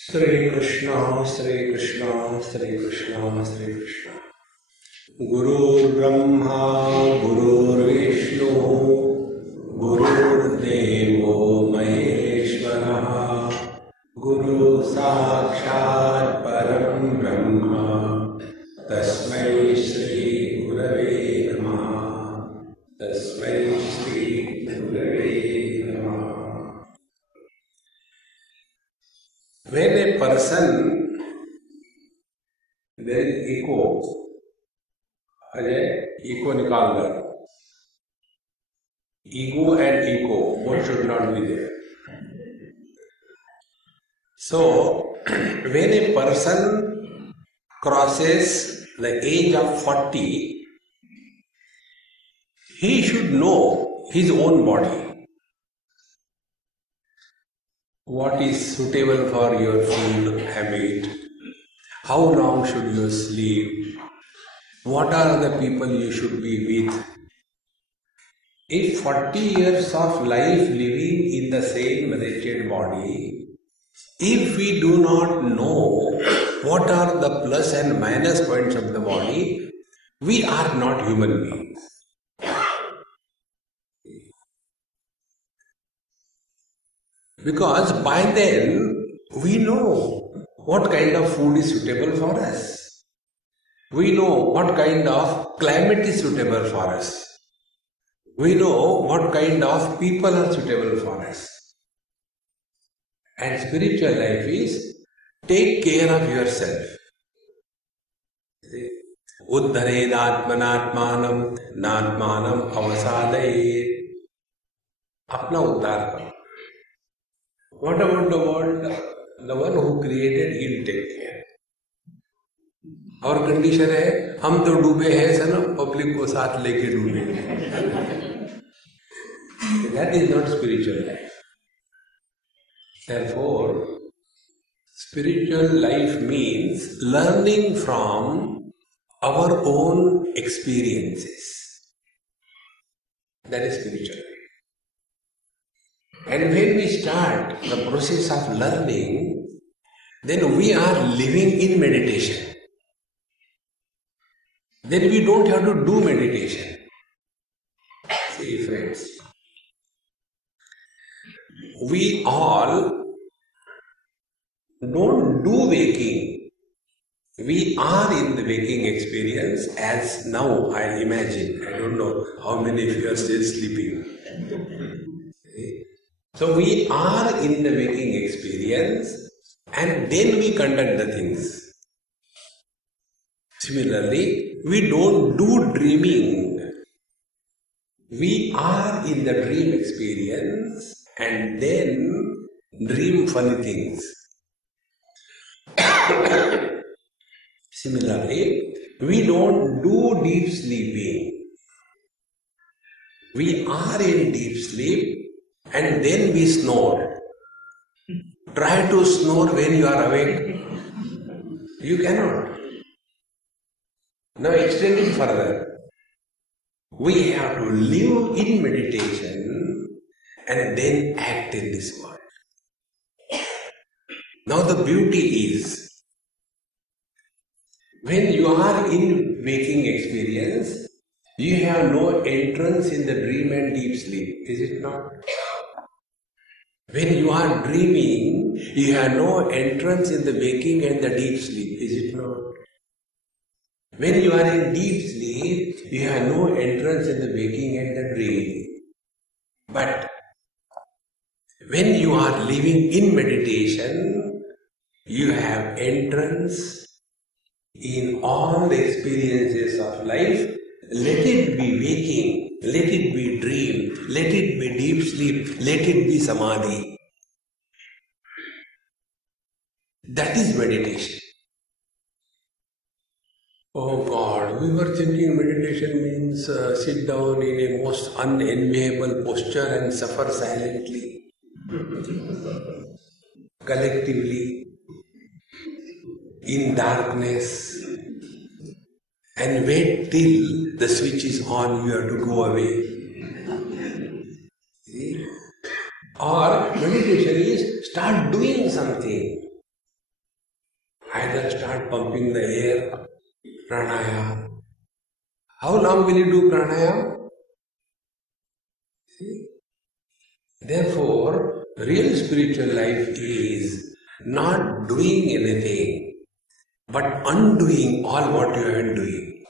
Shri Krishna, Shri Krishna, Shri Krishna, Shri Krishna. Gurur Brahma, Gurur Vishnu, Gurur Devo Maheshwara, Guru Sakshat Param Brahma, Tasmai Shri Gurave Namaha, Tasmai Shri Gurave Namaha. When a person, there is ego, अरे ego निकाल दो. Ego and ego, both should not be there. So, when a person crosses the age of 40, he should know his own body. What is suitable for your food habit? How long should you sleep? What are the people you should be with? If 40 years of life living in the same wretched body, if we do not know what are the plus and minus points of the body, we are not human beings. Because by then we know what kind of food is suitable for us. We know what kind of climate is suitable for us. We know what kind of people are suitable for us. And spiritual life is take care of yourself. Uddhared atmanatmanam natmanam avasadayet. Apna uddhar karo. What about the world? The one who created, he'll take care. Our condition है हम तो डूबे हैं सनम public को साथ लेके डूबे. That is not spiritual life. Therefore, spiritual life means learning from our own experiences. That is spiritual life. And when we start the process of learning, then we are living in meditation. Then we don't have to do meditation. See, friends, we all don't do waking. We are in the waking experience as now I imagine. I don't know how many of you are still sleeping. So we are in the waking experience and then we conduct the things. Similarly, we don't do dreaming. We are in the dream experience and then dream funny things. Similarly, we don't do deep sleeping. We are in deep sleep and then we snore. Try to snore when you are awake. You cannot. Now extending further, we have to live in meditation and then act in this world. Now the beauty is, when you are in waking experience, you have no entrance in the dream and deep sleep, is it not? When you are dreaming, you have no entrance in the waking and the deep sleep, is it not? When you are in deep sleep, you have no entrance in the waking and the dream. But when you are living in meditation, you have entrance in all the experiences of life. Let it be waking, let it be dream, let it be deep sleep, let it be samadhi. That is meditation. Oh God, we were thinking meditation means sit down in a most unenviable posture and suffer silently, collectively, in darkness, and wait till the switch is on, you have to go away. See? Or meditation is start doing something. start pumping the air, pranayama. How long will you do pranayama? See? Therefore, real spiritual life is not doing anything, but undoing all what you have been doing.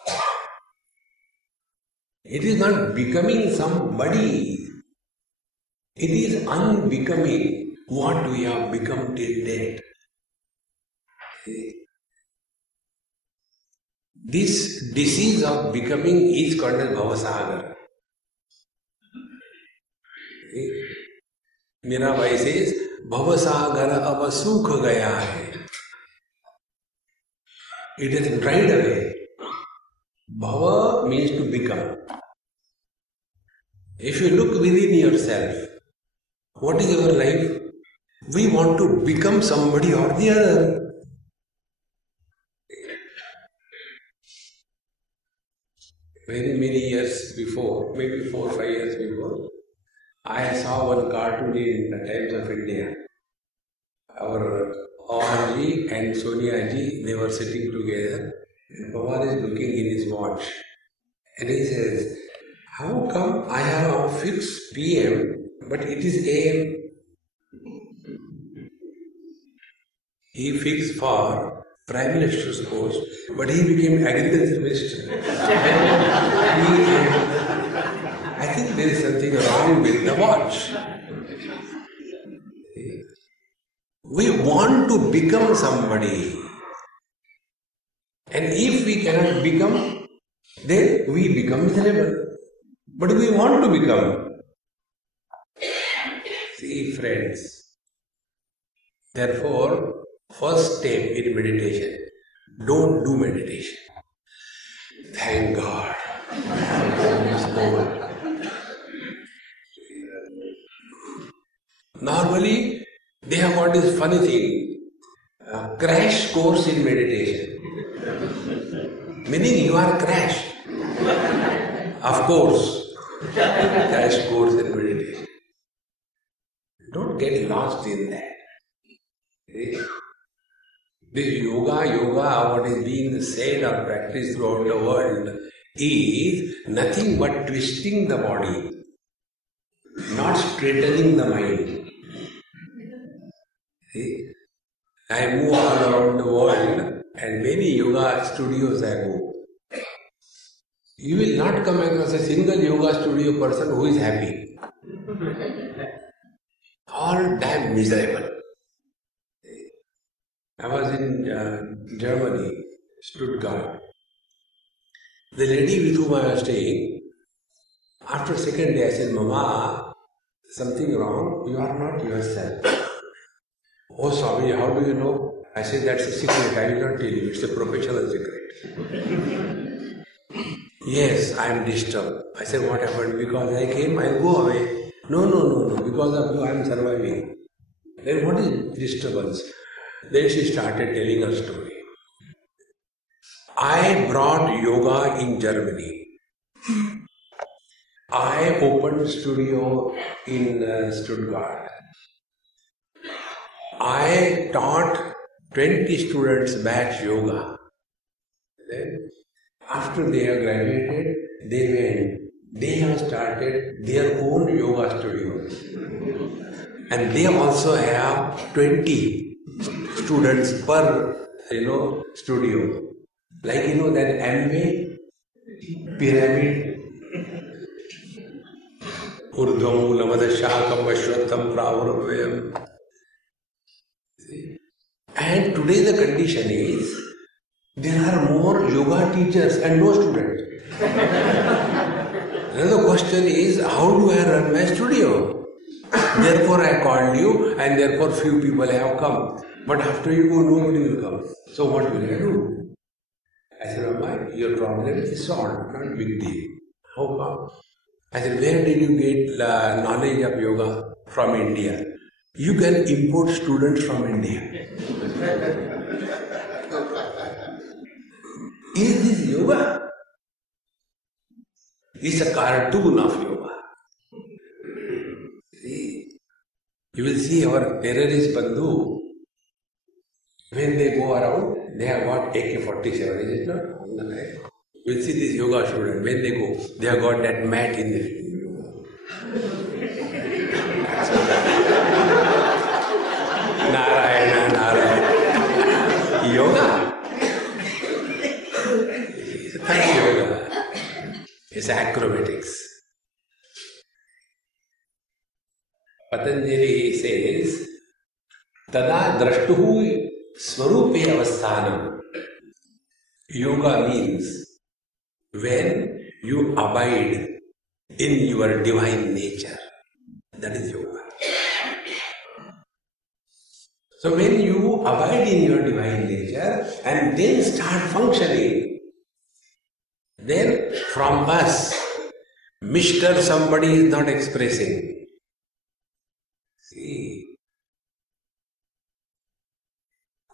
It is not becoming somebody. It is unbecoming what we have become till date. This disease of becoming is called as Bhavasagar. Mirabai says, Bhavasagar ab sukh gaya hai. It is dried away. Bhava means to become. If you look within yourself, what is our life? We want to become somebody or the other. Very many years before, maybe 4 or 5 years before, I saw one cartoon in the Times of India. Our Avanji and Sonia ji, they were sitting together, and Pawar is looking in his watch. And he says, how come I have a fixed PM, but it is AM? He fixed for Prime Minister's post, but he became Agriculture Minister. I think there is something wrong with the watch. We want to become somebody. And if we cannot become, then we become miserable. But we want to become. See, friends. Therefore, first step in meditation, don't do meditation. Thank God. Normally, they have got this funny thing, a crash course in meditation. Meaning you are crashed. Of course, crash course in meditation. Don't get lost in that. This yoga, what is being said or practiced throughout the world is nothing but twisting the body, not straightening the mind. See? I move all around the world and many yoga studios I go. You will not come across a single yoga studio person who is happy. All damn miserable. I was in Germany, Stuttgart. The lady with whom I was staying, after second day I said, Mama, something wrong, you are not yourself. Oh Swami, how do you know? I said, that's a secret, I will not tell you, it's a professional secret. Yes, I am disturbed. I said, what happened? Because I came, I'll go away. No, because of you I am surviving. Then what is disturbance? Then she started telling her story. I brought yoga in Germany. I opened studio in Stuttgart. I taught 20 students batch yoga. Then, after they have graduated, they have started their own yoga studios. And they also have 20 students per, studio. Like, that Amway, pyramid, Urdhvam Lamadashakam Vashwatam Pravravayam. And today the condition is, there are more yoga teachers and no students. Another question is, how do I run my studio? Therefore I called you and therefore few people have come. But after you go, nobody will come. So what will I do? I said, Mama, your problem is solved, not big deal. How come? I said, where did you get knowledge of yoga? From India. You can import students from India. Is this yoga? It's a cartoon of yoga. See, you will see our terrorist Bandhu. When they go around, they have got AK-47, is it not? Right? You see this yoga student, when they go, they have got that mat in there. Narayana, Narayana. Yoga? It's yoga. It's acrobatics. Patanjali says, Tada drashtuhu swarupe avasthanam. Yoga means when you abide in your divine nature. That is yoga. So when you abide in your divine nature and then start functioning, then from us, Mr. somebody is not expressing. See,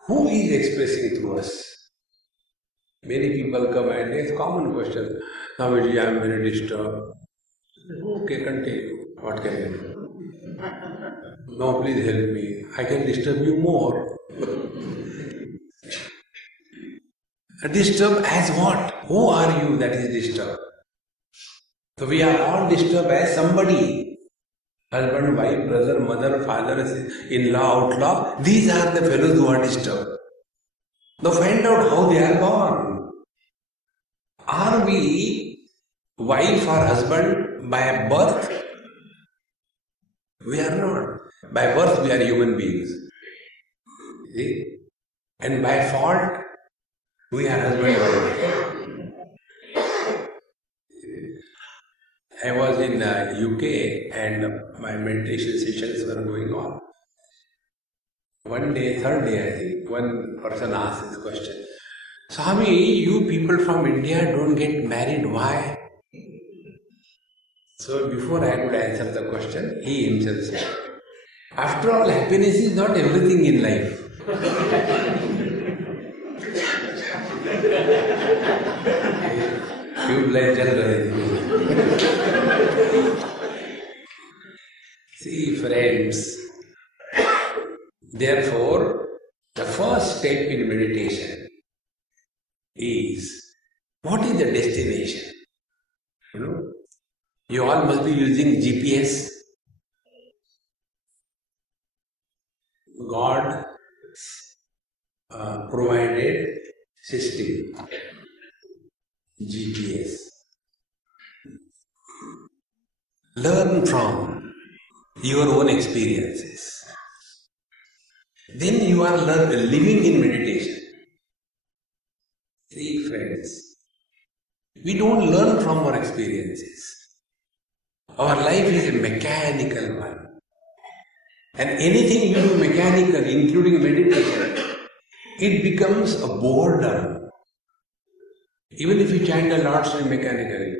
who is expressing through us? Many people come and ask common question. Namaji, I am very disturbed. Okay, continue. What can I do? No, please help me. I can disturb you more. Disturb as what? Who are you that is disturbed? So we are all disturbed as somebody. Husband, wife, brother, mother, father, in-law, outlaw. These are the fellows who are disturbed. Now find out how they are born. Are we wife or husband by birth? We are not. By birth we are human beings. See? And by fault we are husband and wife. I was in UK and my meditation sessions were going on. One day, third day I think, one person asked this question. Swami, you people from India don't get married, why? So before I could answer the question, he himself said, after all, happiness is not everything in life. See, friends, therefore, the first step in meditation is, what is the destination? You all must be using GPS. God provided system, GPS. Learn from your own experiences. Then you are living in meditation. See, friends, we don't learn from our experiences. Our life is a mechanical one. And anything you do mechanical, including meditation, it becomes a boredom. Even if you chant the Lord's name mechanically,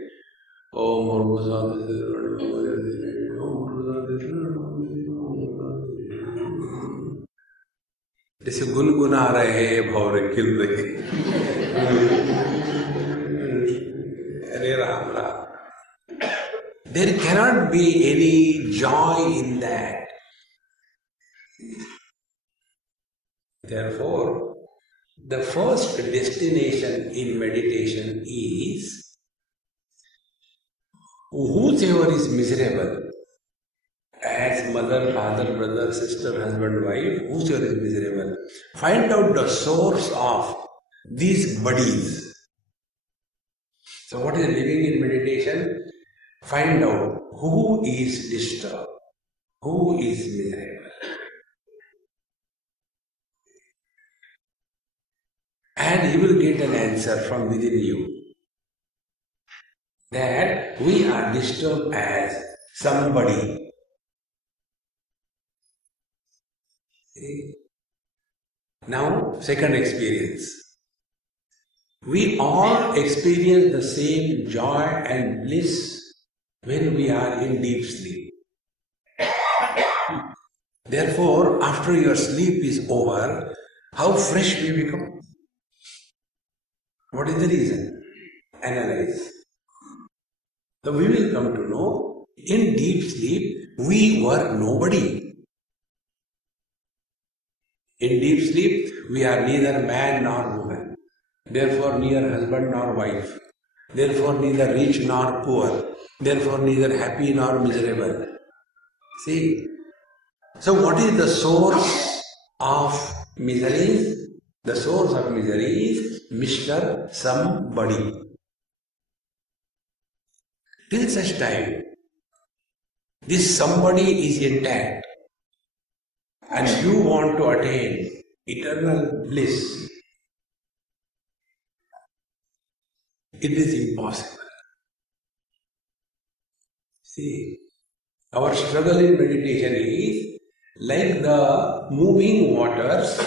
जैसे गुनगुना रहे भौरे खिल रहे अरे Ram Ram. There cannot be any joy in that. Therefore, the first destination in meditation is whosoever is miserable, as mother, father, brother, sister, husband, wife, whosoever is miserable, find out the source of these buddies. So what is living in meditation? Find out who is disturbed, who is miserable. And you will get an answer from within you that we are disturbed as somebody. See? Now, second experience. We all experience the same joy and bliss when we are in deep sleep. Therefore, after your sleep is over, how fresh we become? What is the reason? Analyze. So we will come to know, in deep sleep, we were nobody. In deep sleep, we are neither man nor woman. Therefore, neither husband nor wife. Therefore, neither rich nor poor. Therefore, neither happy nor miserable. See? So, what is the source of misery? The source of misery is Mr. Somebody. Till such time, this somebody is intact and you want to attain eternal bliss, it is impossible. See, our struggle in meditation is like the moving waters.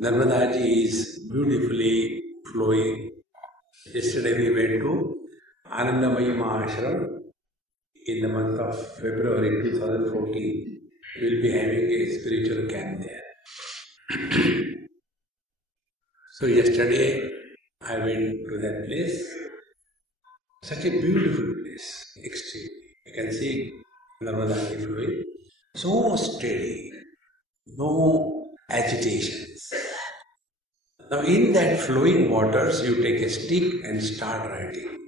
Narmada ji is beautifully flowing. Yesterday we went to Anandamayi Mahashram in the month of February 2014. We will be having a spiritual camp there. So yesterday I went to that place. Such a beautiful place, extremely. You can see Narmada flowing. So steady, no agitations. Now in that flowing waters, you take a stick and start writing.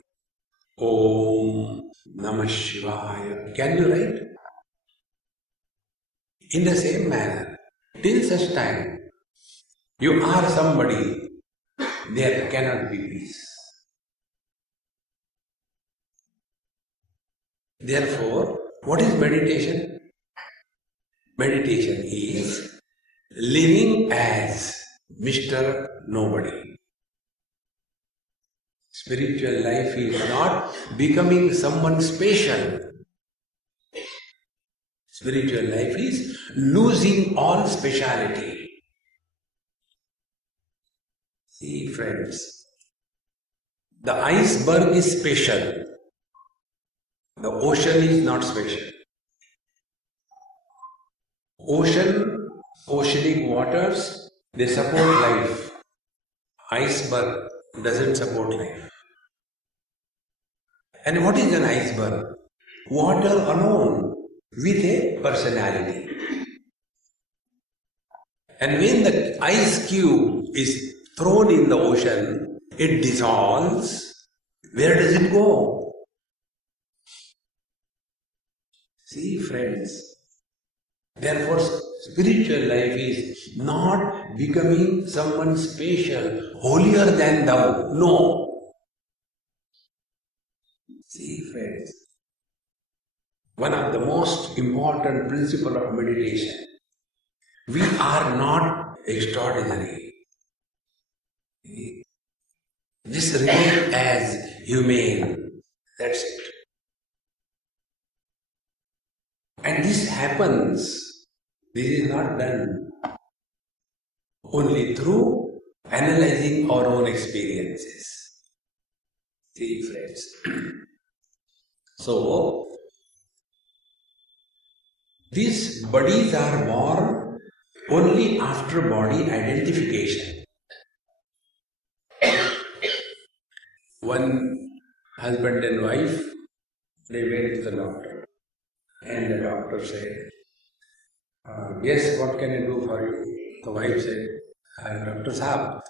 Om Namah Shivaya. Can you write? In the same manner, till such time, you are somebody, there cannot be peace. Therefore, what is meditation? Meditation is living as Mr. Nobody. Spiritual life is not becoming someone special. Spiritual life is losing all speciality. See, friends, the iceberg is special. The ocean is not special. Oceanic waters, they support life. Iceberg doesn't support life. And what is an iceberg? Water alone with a personality. And when the ice cube is thrown in the ocean, it dissolves. Where does it go? See, friends, therefore spiritual life is not becoming someone special, holier than thou. No. See, friends, one of the most important principles of meditation, we are not extraordinary. Just remain as humane. That's it. And this happens, this is not done only through analyzing our own experiences. See, friends. So, these bodies are born only after body identification. One husband and wife, they went to the doctor. And the doctor said, yes, what can I do for you? The wife said, Dr. Saab,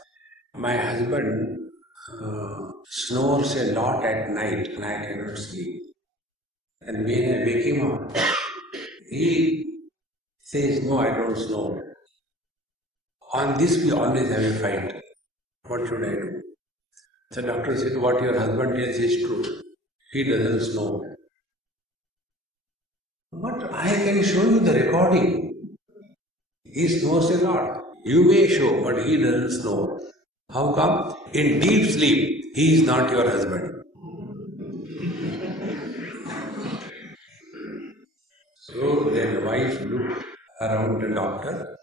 my husband snores a lot at night and I cannot sleep. And when I wake him up, he says, no, I don't snore. On this we always have a fight. What should I do? The doctor said, what your husband tells is true. He doesn't snore. But I can show you the recording. He snores a lot. You may show, but he doesn't snore. How come? In deep sleep, he is not your husband. So then the wife looked around the doctor,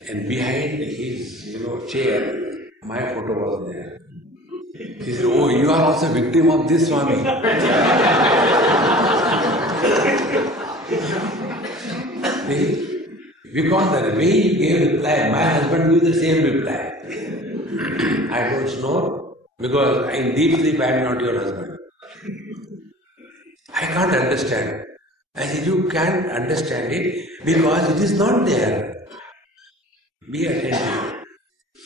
and behind his chair, my photo was there. She said, oh, you are also a victim of this, Swami. Because the way you gave reply, my husband gives the same reply. I don't snore because in deep sleep I am not your husband. I can't understand. I said, you can't understand it because it is not there. Be attentive.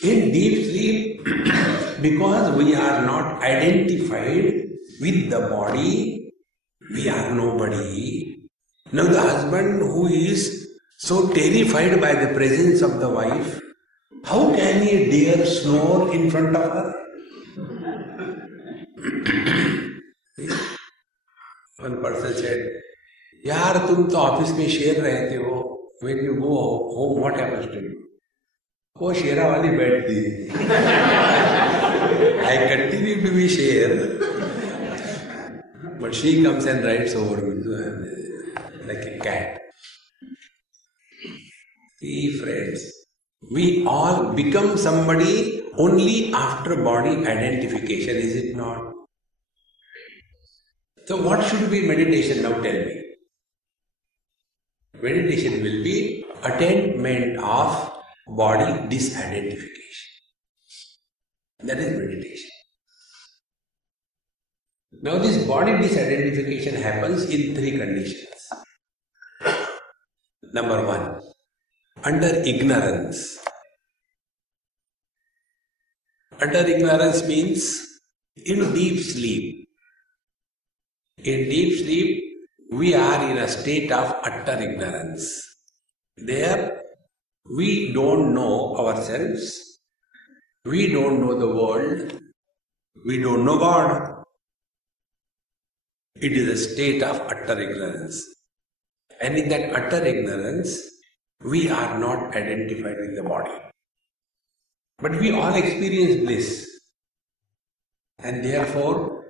In deep sleep, because we are not identified with the body, we are nobody. Now the husband who is so terrified by the presence of the wife, how can he dare snore in front of her? One person said, यार तुम तो office में शेर रहते हो, when you go home what happens to you? वो शेरा वाली बैठती I continue to be शेर, but she comes and rides over me like a cat. See friends, we all become somebody only after body identification, is it not? So what should be meditation now, tell me? Meditation will be attainment of body disidentification. That is meditation. Now this body disidentification happens in three conditions. Number one, under ignorance. Under ignorance means in deep sleep. In deep sleep, we are in a state of utter ignorance. There, we don't know ourselves, we don't know the world, we don't know God. It is a state of utter ignorance. And in that utter ignorance, we are not identified with the body. But we all experience bliss. And therefore,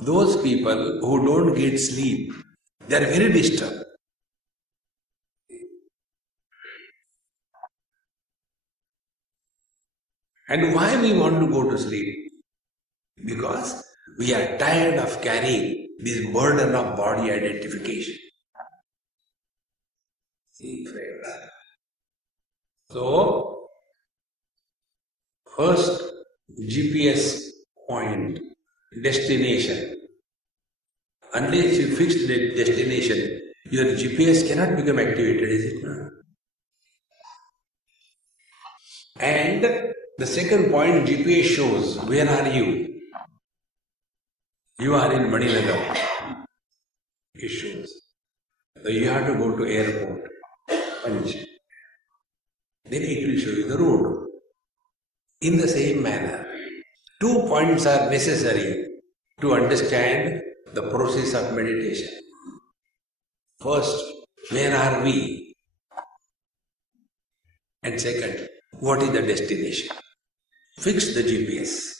those people who don't get sleep, they are very disturbed. And why we want to go to sleep? Because we are tired of carrying this burden of body identification. See, friends. So, first GPS point, destination. Unless you fix the destination, your GPS cannot become activated, is it not? And the second point, GPS shows, where are you? You are in Maninagar. It shows. So you have to go to airport. Punch. Then it will show you the road. In the same manner, 2 points are necessary to understand the process of meditation. First, where are we? And second, what is the destination? Fix the GPS.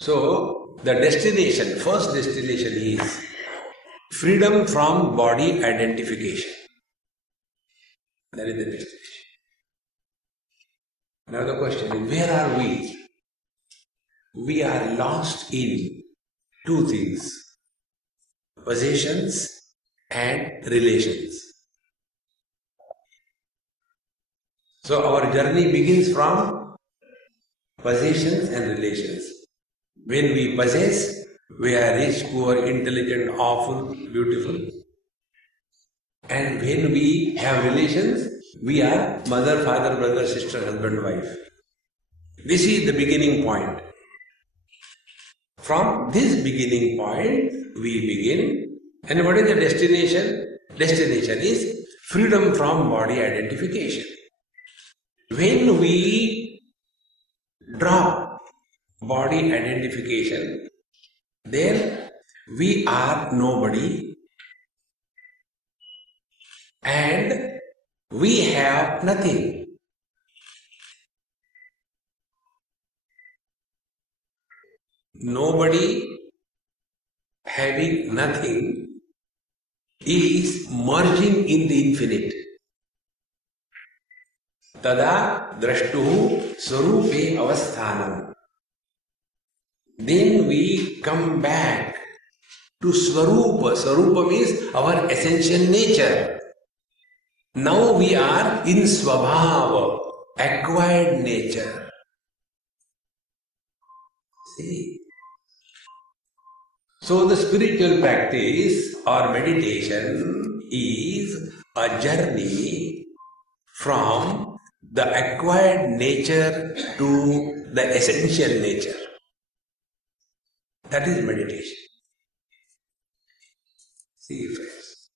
So, the destination, first destination is freedom from body identification. That is the destination. Now the question is, where are we? We are lost in two things, possessions and relations. So our journey begins from possessions and relations. When we possess, we are rich, poor, intelligent, awful, beautiful. And when we have relations, we are mother, father, brother, sister, husband, wife. This is the beginning point. From this beginning point, we begin. And what is the destination? Destination is freedom from body identification. When we drop body identification, then we are nobody and we have nothing. Nobody having nothing is merging in the infinite. Tada drashtuhu swarupe avasthanam. Then we come back to Swarupa. Swarupa means our essential nature. Now we are in Swabhava, acquired nature. See? So the spiritual practice or meditation is a journey from the acquired nature to the essential nature. That is meditation. See, friends.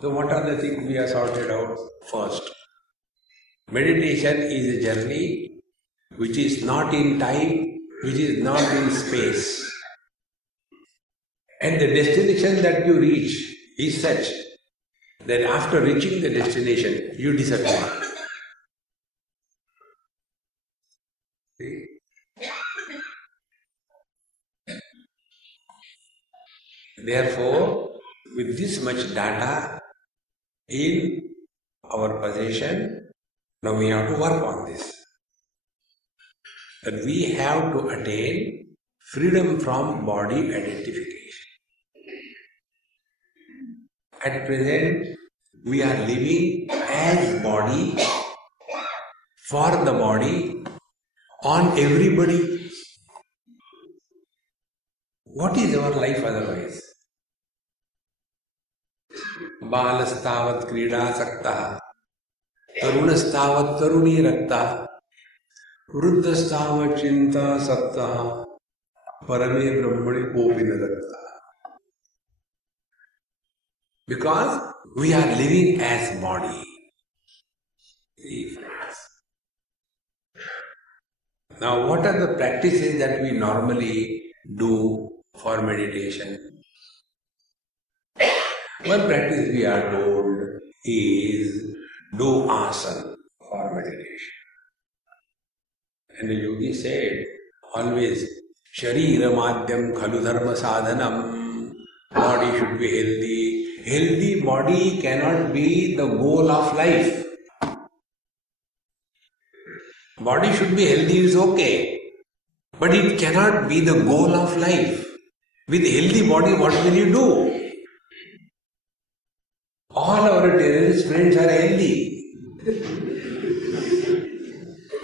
So what are the things we have sorted out? First, meditation is a journey which is not in time, which is not in space. And the destination that you reach is such that after reaching the destination, you disappear. See? Therefore, with this much data in our possession, now we have to work on this. That we have to attain freedom from body identification. At present, we are living as body, for the body, on everybody. What is our life otherwise? बालस्तावत् क्रीडासक्तः तरुणस्तावत् तरुणी रक्तः वृद्धस्तावत् चिन्तासक्तः परमे ब्रह्मणि कोऽपि न रक्तः. Because we are living as body. Now, what are the practices that we normally do for meditation? One practice we are told is do asana for meditation. And the yogi said always, Sharira madhyam khalu dharma sadhanam. Body should be healthy. Healthy body cannot be the goal of life. Body should be healthy is okay, but it cannot be the goal of life. With healthy body, what will you do? All our terrorist friends are healthy.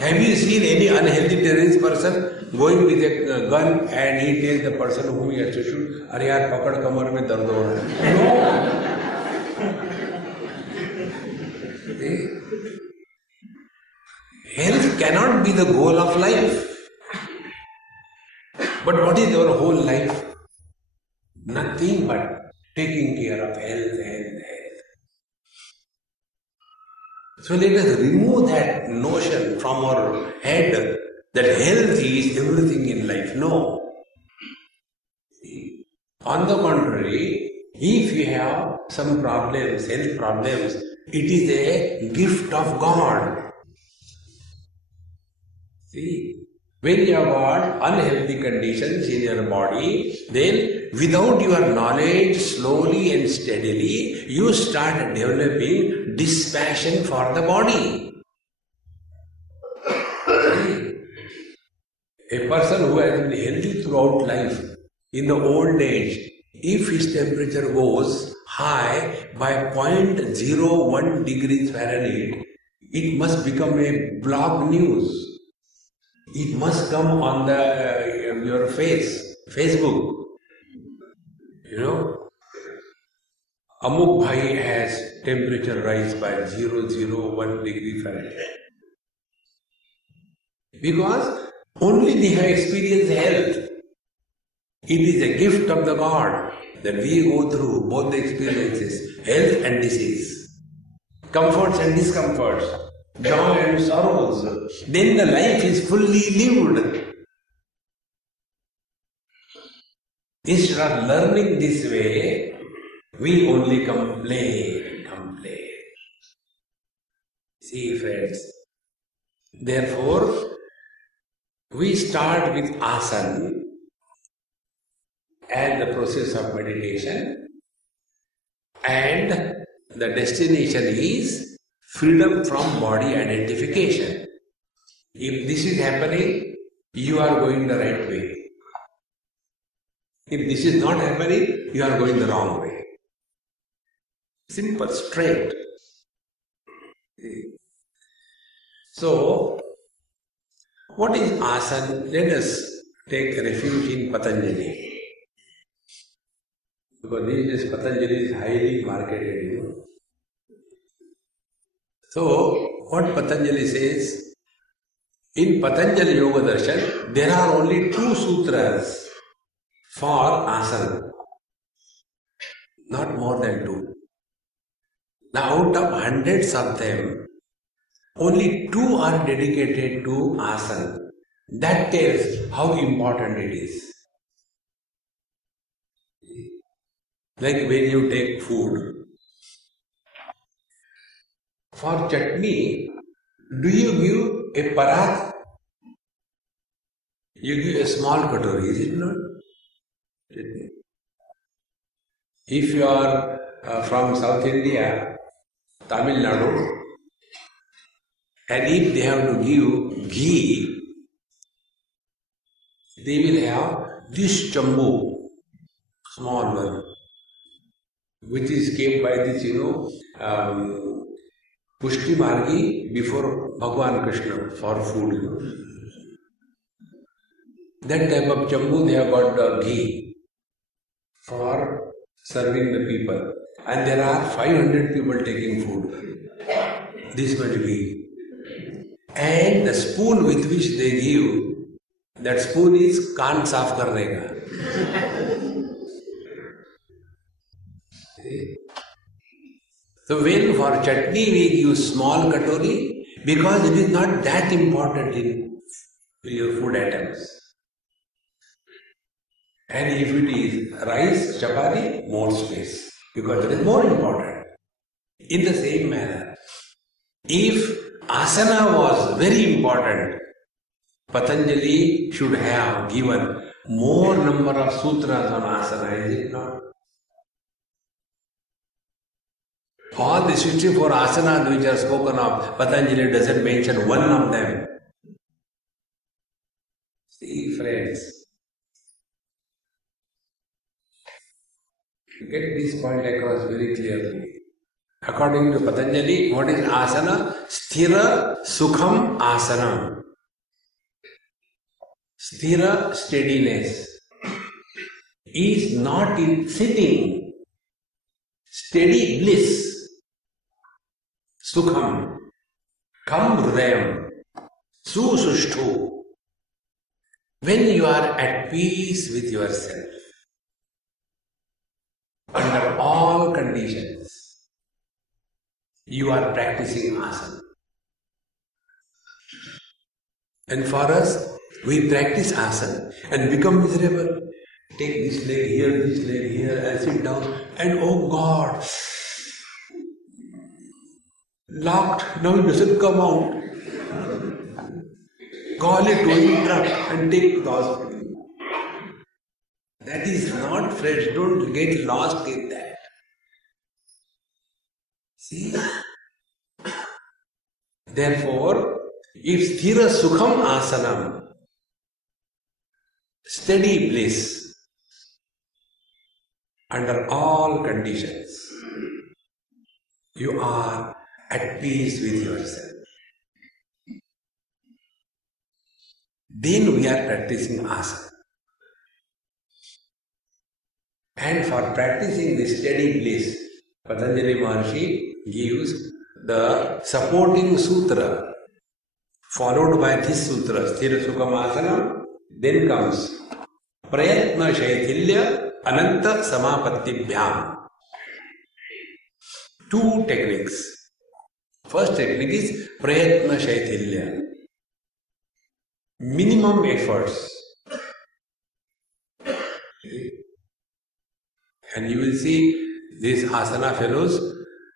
Have you seen any unhealthy terrorist person going with a gun and he tells the person whom he has to shoot, "Arey yaar, pakad kamar mein dard ho raha hai." No. Health cannot be the goal of life. But what is our whole life? Nothing but taking care of health. So let us remove that notion from our head that health is everything in life. No. On the contrary, if you have some problems, health problems, it is a gift of God. See, when you have got unhealthy conditions in your body, then without your knowledge, slowly and steadily, you start developing dispassion for the body. A person who has been healthy throughout life, in the old age, if his temperature goes high by 0.01 degrees Fahrenheit, it must become a blog news. It must come on your Facebook. You know, Amuk Bhai has temperature rise by 0.01 degree Fahrenheit. Because only they have experienced health. It is a gift of the God that we go through both the experiences, health and disease, comforts and discomforts, joy and sorrows. Then the life is fully lived. Instead of learning this way, we only complain. See, friends, therefore, we start with asana and the process of meditation, and the destination is freedom from body identification. If this is happening, you are going the right way. If this is not happening, you are going the wrong way. Simple, straight. So, what is asana? Let us take refuge in Patanjali. Because these days Patanjali is highly marketed. So, what Patanjali says, in Patanjali Yoga Darshan, there are only 2 sutras for asana, not more than 2. Now, out of hundreds of them, only 2 are dedicated to asana. That tells how important it is. Like when you take food, for chutney, do you give a parat? You give a small katori, is it not? If you are from South India, Tamil Nadu, and if they have to give ghee, they will have this chambu, small one, which is kept by this, Pushti Margi before Bhagwan Krishna for food. That type of chambu they have got the ghee for serving the people. And there are 500 people taking food. This much ghee. And the spoon with which they give, that spoon is kaan saaf karne ka. So when for chutney we give small katori, because it is not that important in your food items. And if it is rice, chapati, more space, because it is more important. In the same manner, if asana was very important, Patanjali should have given more number of sutras on asana, is it not? All the 64 asanas which are spoken of, Patanjali doesn't mention one of them. See, friends, you get this point across very clearly. According to Patanjali, what is asana? Sthira Sukham Asanam. Sthira, steadiness, is not in sitting. Steady bliss. Sukham, Kam Hridayam, Susushtu. When you are at peace with yourself, under all conditions, you are practicing asana. And for us, we practice asana and become miserable. Take this leg here, and sit down, and oh God, locked, now it doesn't come out. Call a towing truck and take to the hospital. That is not fresh, don't get lost in that. See? Therefore, if sthira sukham asanam, steady bliss, under all conditions, you are at peace with yourself. Then we are practicing asana. And for practicing this steady bliss, Patanjali Maharshi gives the supporting sutra, followed by this sutra, Sthira Sukham Asanam. Then comes Prayatna Shaithilya Ananta Samapatibhyam. 2 techniques. First technique is Prayatna Shaithilya. Minimum efforts. And you will see these asana fellows,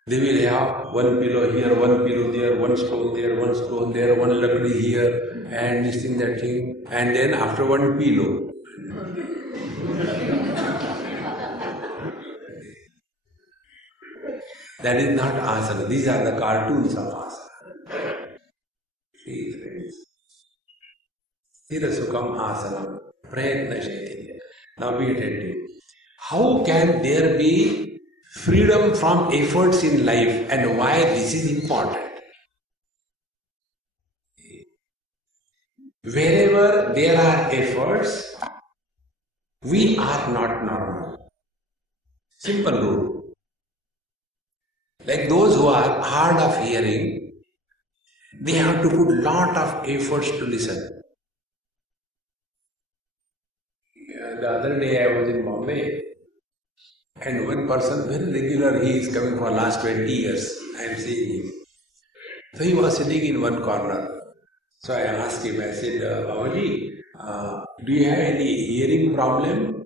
they will have one pillow here, one pillow there, one stone there, one stone there, one lakdi here, and this thing, that thing, and then after one pillow. That is not asana. These are the cartoons of asana. See, friends. Sthira Sukham Asanam. Prayatna Shaithilya. Now be attentive. How can there be freedom from efforts in life, and why this is important? Wherever there are efforts, we are not normal. Simple rule. Like those who are hard of hearing, they have to put lot of efforts to listen. The other day I was in Bombay, and one person, very regular, he is coming for last 20 years, I am seeing him. So he was sitting in one corner. So I asked him, I said, Babaji, do you have any hearing problem?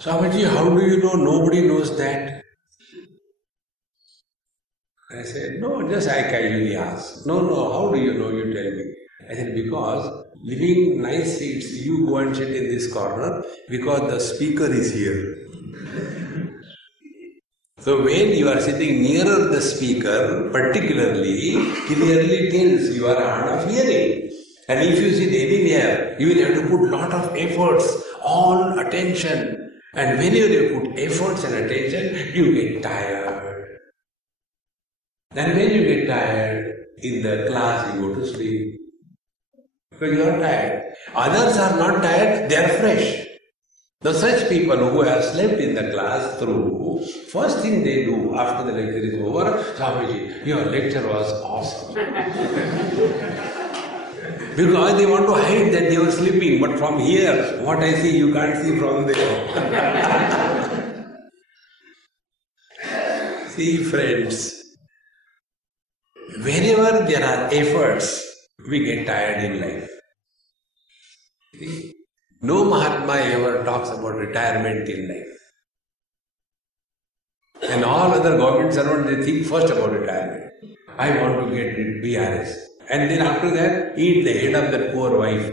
Swamiji, how do you know? Nobody knows that. I said, no, just I casually asked. No, how do you know? You tell me. I said, because living nice seats, you go and sit in this corner because the speaker is here. So when you are sitting nearer the speaker, particularly, clearly tells you are hard of hearing. And if you sit anywhere, you will have to put lot of efforts, all attention. And whenever you put efforts and attention, you get tired. And when you get tired, in the class you go to sleep. Because you are tired. Others are not tired, they are fresh. Now such people who have slept in the class through, first thing they do after the lecture is over, Swamiji, your lecture was awesome. Because they want to hide that they were sleeping, but from here, what I see, you can't see from there. See friends, wherever there are efforts, we get tired in life. See? No Mahatma ever talks about retirement in life. And all other government servants, they think first about retirement. I want to get BRS. And then after that, eat the head of that poor wife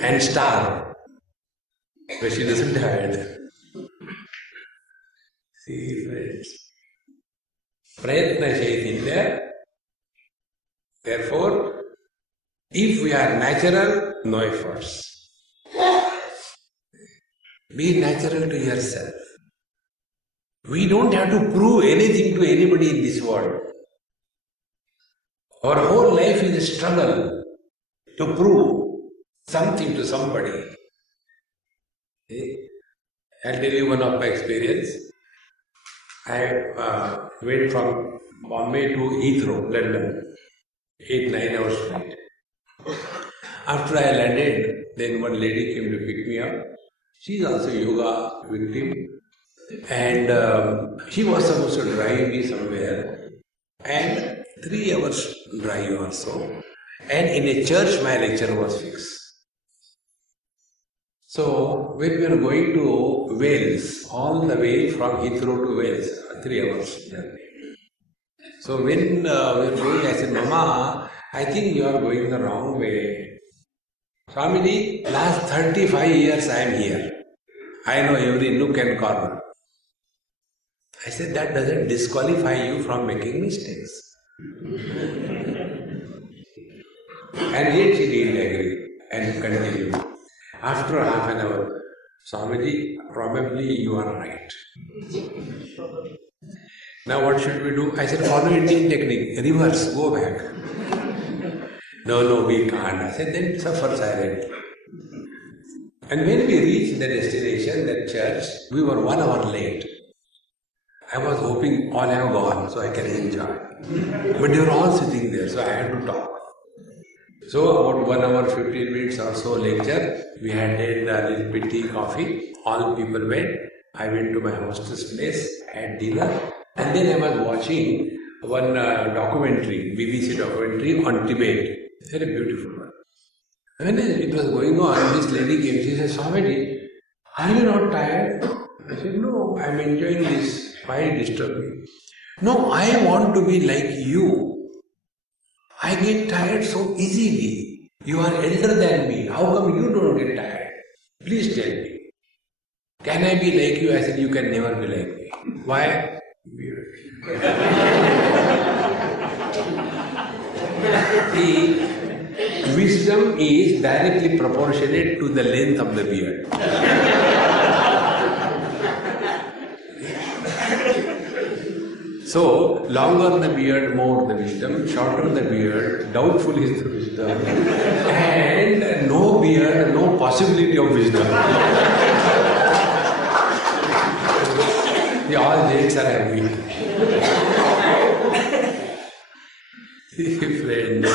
and starve. But she doesn't have it. See friends. Prayatna Chaitanya. Therefore, if we are natural, no efforts. Be natural to yourself. We don't have to prove anything to anybody in this world. Our whole life is a struggle to prove something to somebody. I'll tell you one of my experience. I went from Bombay to Heathrow, London, 8-9 hours flight. After I landed, then one lady came to pick me up. She is also a yoga victim, and she was supposed to drive me somewhere, and 3 hours drive or so, and in a church my lecture was fixed. So when we were going to Wales, all the way from Heathrow to Wales, 3 hours journey. So when we were going, I said, Mama, I think you are going the wrong way. Swamiji, last 35 years I am here. I know every nook and corner. I said, that doesn't disqualify you from making mistakes. And yet she didn't agree and continued. After half an hour, Swamiji, probably you are right. Now what should we do? I said, follow Indian technique, reverse, go back. No, we can't. I said, then suffer silently. And when we reached the destination, that church, we were 1 hour late. I was hoping all have gone so I can enjoy. But they were all sitting there, so I had to talk. So about 1 hour, 15 minutes or so lecture, we had a little bit tea, coffee. All people went. I went to my hostess place, had dinner, and then I was watching one documentary, BBC documentary on Tibet. Very beautiful one. When it was going on, this lady came, she said, Swamiji, are you not tired? I said, no, I am enjoying this. Why disturb me? No, I want to be like you. I get tired so easily. You are elder than me. How come you don't get tired? Please tell me. Can I be like you? I said, you can never be like me. Why? See, wisdom is directly proportionate to the length of the beard. So, longer the beard, more the wisdom, shorter the beard, doubtful is the wisdom, and no beard, no possibility of wisdom. All Jains are happy. Friends,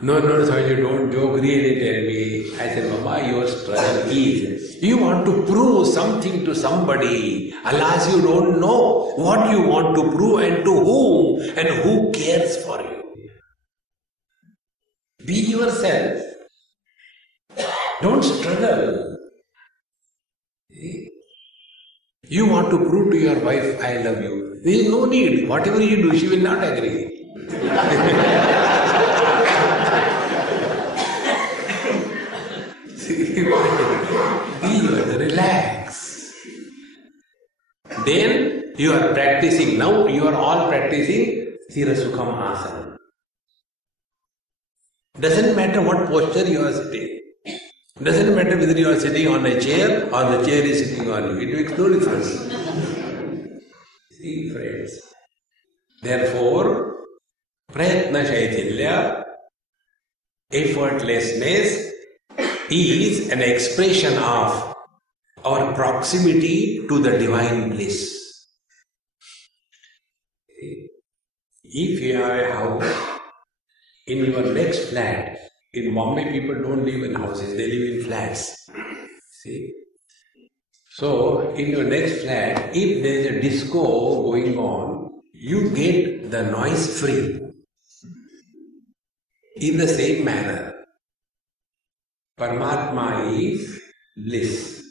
no, Swami, you don't joke, really tell me. I said, Mama, your struggle is, you want to prove something to somebody. Alas, you don't know what you want to prove and to whom and who cares for you. Be yourself. Don't struggle. You want to prove to your wife, I love you. There is no need. Whatever you do, she will not agree. Relax. Then you are practicing. Now you are all practicing Sirasukham Asana. Doesn't matter what posture you are sitting. Doesn't matter whether you are sitting on a chair or the chair is sitting on you. It makes no difference. See, friends. Therefore, Prayatna Shaitilya, effortlessness, is an expression of our proximity to the divine bliss. If you have a house, in your next flat, in Bombay people don't live in houses, they live in flats. See? So, in your next flat, if there is a disco going on, you get the noise free. In the same manner, Paramatma is bliss.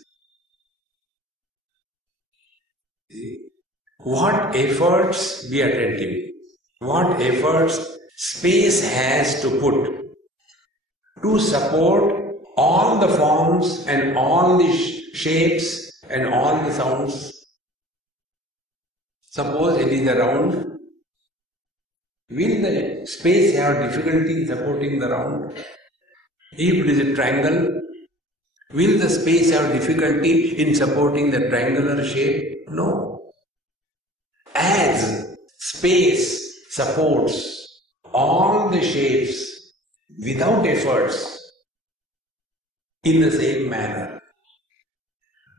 See? What efforts, be attentive, what efforts space has to put to support all the forms and all the shapes and all the sounds. Suppose it is a round, will the space have difficulty in supporting the round? If it is a triangle, will the space have difficulty in supporting the triangular shape? No. As space supports all the shapes without efforts, in the same manner,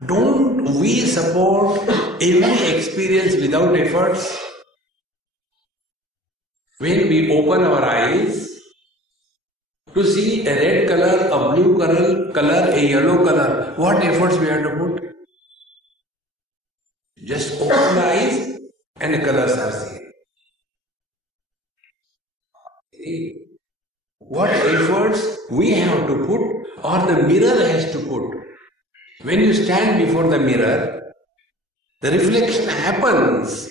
don't we support every experience without efforts? When we open our eyes to see a red color, a blue color, a yellow color, what efforts we have to put? Just open the eyes and the colors are seen. See? What efforts we have to put or the mirror has to put. When you stand before the mirror, the reflection happens.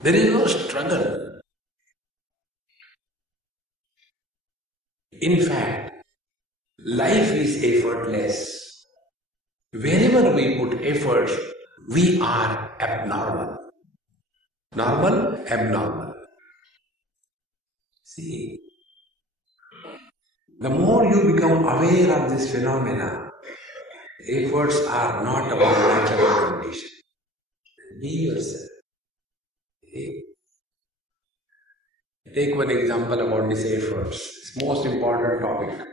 There is no struggle. In fact, life is effortless. Wherever we put effort, we are abnormal. Normal, abnormal. See, the more you become aware of this phenomena, efforts are not about natural condition. Be yourself. Take one example about these efforts. It's most important topic.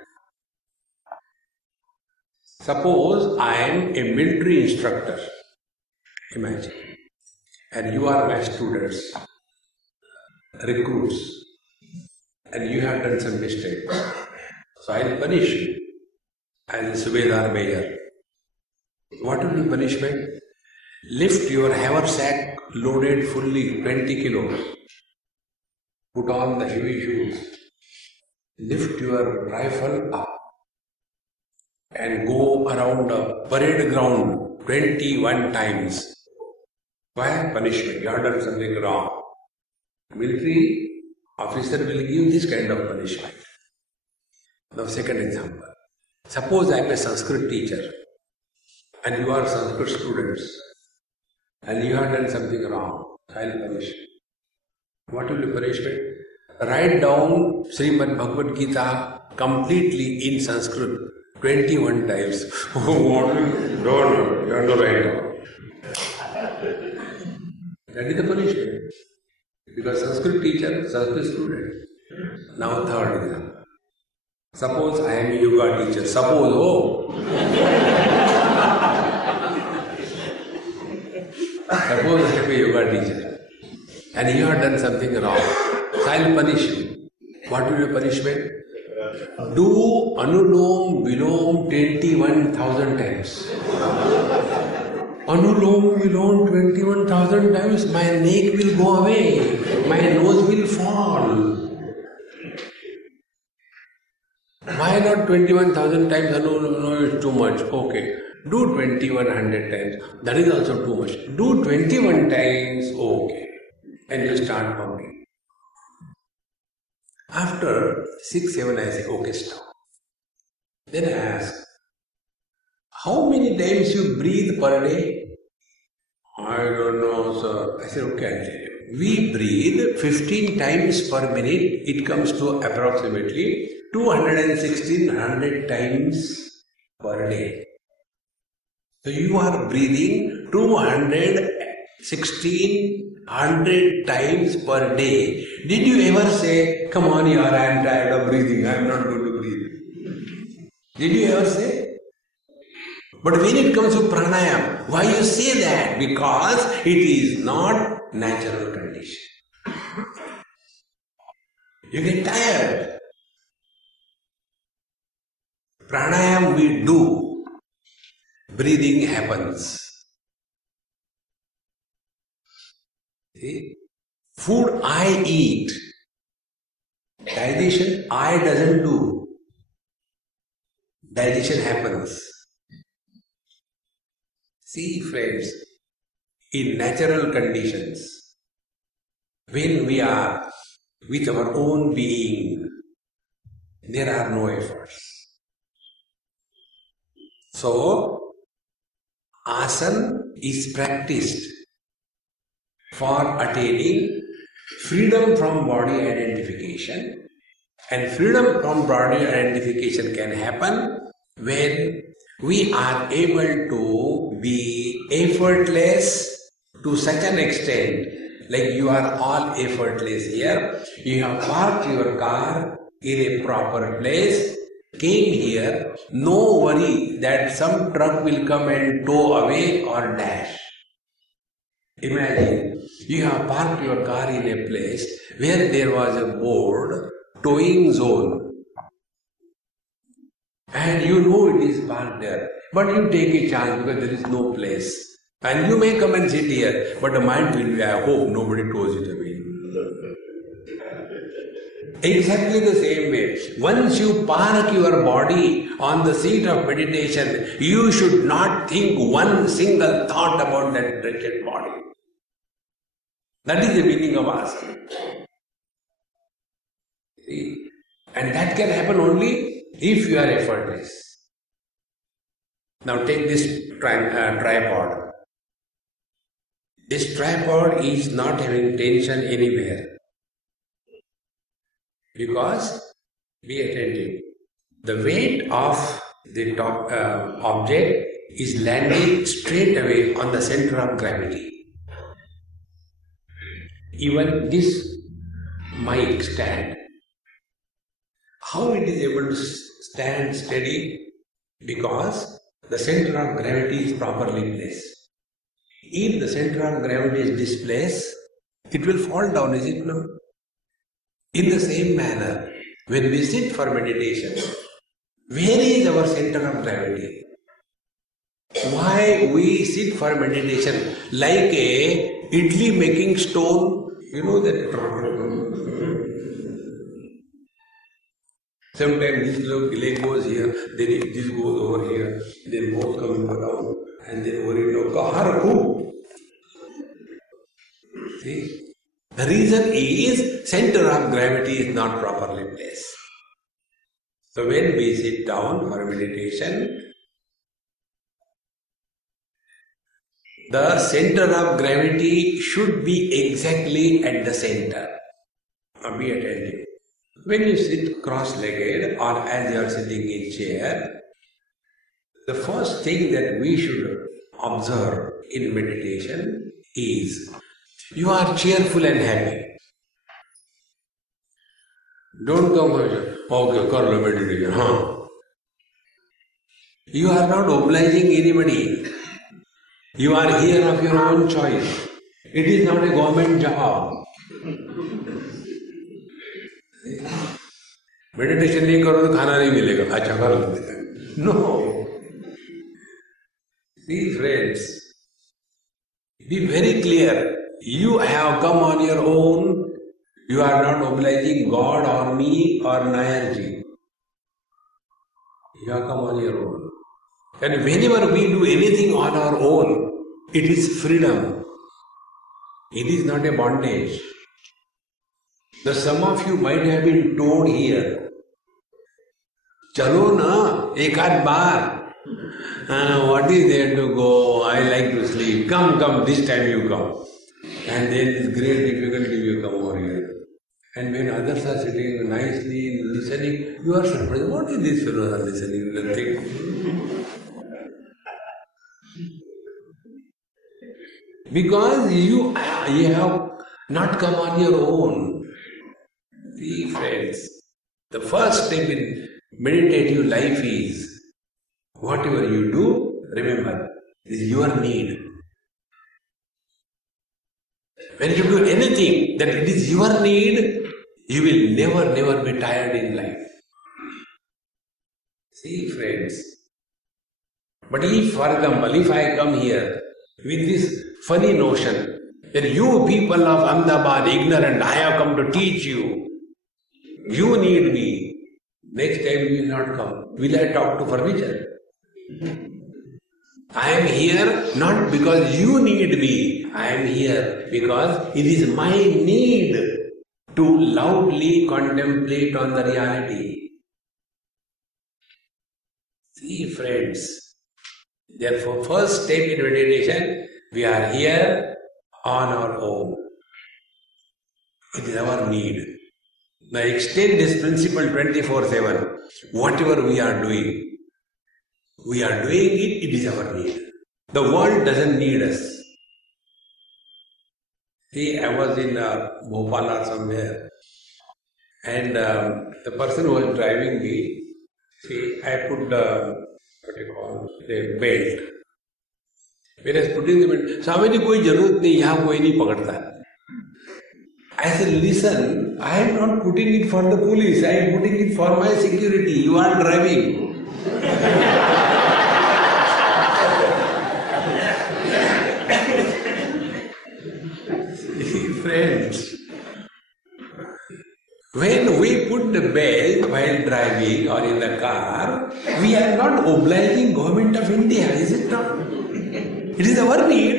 Suppose I am a military instructor. Imagine. And you are my students, recruits, and you have done some mistakes. So I will punish you as a Subedar Major. What will be punishment? Lift your haversack loaded fully 20 kilos. Put on the heavy shoes. Lift your rifle up and go around a parade ground 21 times. Why? Punishment. You have done something wrong. Military officer will give this kind of punishment. Now, second example. Suppose I am a Sanskrit teacher and you are Sanskrit students and you have done something wrong. I will punish you. What will be punishment? Write down Srimad Bhagavad Gita completely in Sanskrit 21 times. What will you? No, you have to write down. That is the punishment. Because Sanskrit teacher, Sanskrit student. Now third example. Suppose I am a yoga teacher. Suppose I am a yoga teacher. and you have done something wrong. So I will punish you. What will be the punishment? Do Anulom Vilom 21,000 times. Anulom Vilom 21,000 times, my neck will go away, my nose will fall. Why not 21,000 times? No, it's too much. Okay. Do 2100 times. That is also too much. Do 21 times. Okay. And you start counting. After 6, 7, I say, okay, stop. Then I ask, how many times you breathe per day? I don't know, sir. I said, okay, I'll tell you. We breathe 15 times per minute. It comes to approximately 216 times per day. So you are breathing 216 times per day. Did you ever say, come on, yaar, I am tired of breathing, I am not going to breathe? Did you ever say? But when it comes to pranayam, why you say that? Because it is not natural condition. You get tired. Pranayam we do. Breathing happens. See? Food I eat. Digestion I doesn't do. Digestion happens. See, friends, in natural conditions, when we are with our own being, there are no efforts. So, asana is practiced for attaining freedom from body identification, and freedom from body identification can happen when we are able to be effortless to such an extent, like you are all effortless here. You have parked your car in a proper place, came here, no worry that some truck will come and tow away or dash. Imagine, you have parked your car in a place where there was a board, towing zone. And you know it is parked there, but you take a chance because there is no place. And you may come and sit here, but the mind will be, I hope nobody tows it away. Exactly the same way. Once you park your body on the seat of meditation, you should not think one single thought about that wretched body. That is the meaning of asking. See? And that can happen only if you are effortless. Now take this tripod. This tripod is not having tension anywhere. Because, be attentive, the weight of the top object is landing straight away on the center of gravity. Even this mic stand, how it is able to stand steady? Because the center of gravity is properly placed. If the center of gravity is displaced, it will fall down, is it not? In the same manner, when we sit for meditation, where is our center of gravity? Why we sit for meditation like a idli making stone? You know that. Sometimes this leg goes here, then this goes over here, then both coming around, and then over it. See? The reason is center of gravity is not properly placed. So when we sit down for meditation, the center of gravity should be exactly at the center. Now be attentive. When you sit cross-legged or as you are sitting in chair, the first thing that we should observe in meditation is you are cheerful and happy. Don't come and say, okay, kar lo meditation. You are not obliging anybody. You are here of your own choice. It is not a government job. Meditation नहीं करो तो खाना नहीं मिलेगा, अच्छा कर लेते हैं। No, see friends, be very clear. You have come on your own. You are not obliging God or me or Nayarji. You have come on your own. And whenever we do anything on our own, it is freedom. It is not a bondage. The some of you might have been told here, chalo na, ek aad baar. What is there to go? I like to sleep. Come, this time you come. And then it's great difficulty you come over here. And when others are sitting nicely listening, you are surprised. What is this fellow are listening? Nothing. Because you have not come on your own. See friends, the first step in meditative life is, whatever you do, remember, it is your need. When you do anything that it is your need, you will never be tired in life. See friends, but if, for example, if I come here with this funny notion that you people of Ahmedabad ignorant, I have come to teach you, you need me, next time you will not come. Will I talk to furniture? I am here not because you need me, I am here because it is my need to loudly contemplate on the reality. See friends, therefore first step in meditation, we are here on our own. It is our need. Now extend this principle 24/7. Whatever we are doing it, it is our need. The world doesn't need us. See, I was in Bhopal or somewhere, and the person who was driving me, see, I put the belt. When I was putting the belt, Swami ji, koi zarurat nahi, yahan koi nahi pakadta. I said, listen, I am not putting it for the police, I am putting it for my security. You are driving. Friends, when we put the belt while driving or in the car, we are not obliging Government of India, is it not? It is our need.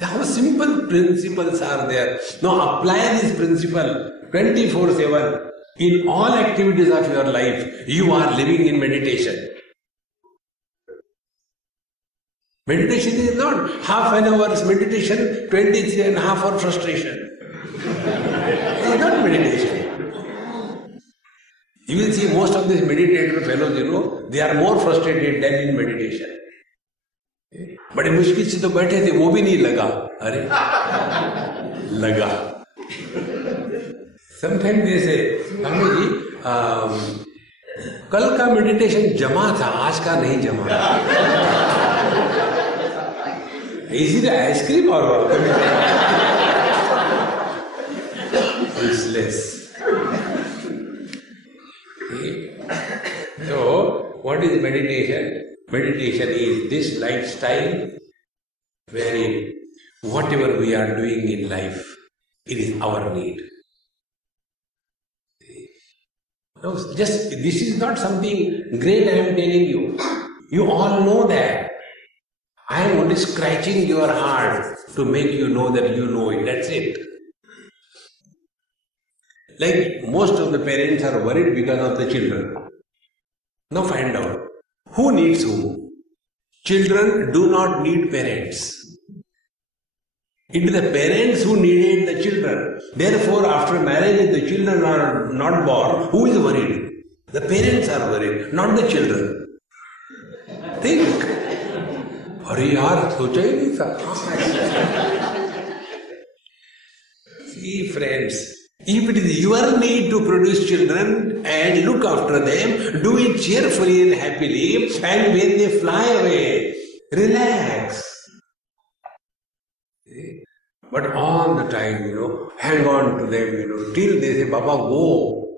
How simple principles are there. Now apply this principle 24/7 in all activities of your life. You are living in meditation. Meditation is not half an hour's meditation, 23.5 hour frustration. It is not meditation. You will see most of these meditator fellows, they are more frustrated than in meditation. बड़े मुश्किल से तो बैठे थे, वो भी नहीं लगा. अरे लगा. Sometimes they say, Swami ji, कल का मेडिटेशन जमा था, आज का नहीं जमा. Is it ice-cream or what? Useless. So, what is meditation? Meditation is this lifestyle wherein whatever we are doing in life, it is our need. No, just this is not something great I am telling you. You all know that. I am only scratching your heart to make you know that you know it. That's it. Like most of the parents are worried because of the children. Now find out. Who needs whom? Children do not need parents. It is the parents who needed the children. Therefore, after marriage, if the children are not born, who is worried? The parents are worried, not the children. Think. अरे यार सोचा ही नहीं था. See friends, if it is your need to produce children and look after them, do it cheerfully and happily, and when they fly away, relax. But all the time, hang on to them, till they say, Baba, go.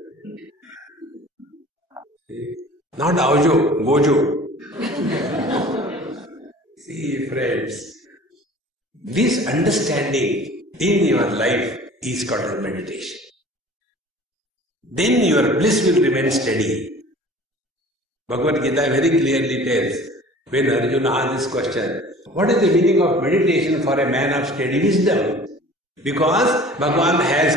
Not Aujo, Gojo. See, friends, this understanding in your life is called meditation. Then your bliss will remain steady. Bhagavad Gita very clearly tells, when Arjuna asked this question, what is the meaning of meditation for a man of steady wisdom? Because Bhagavan has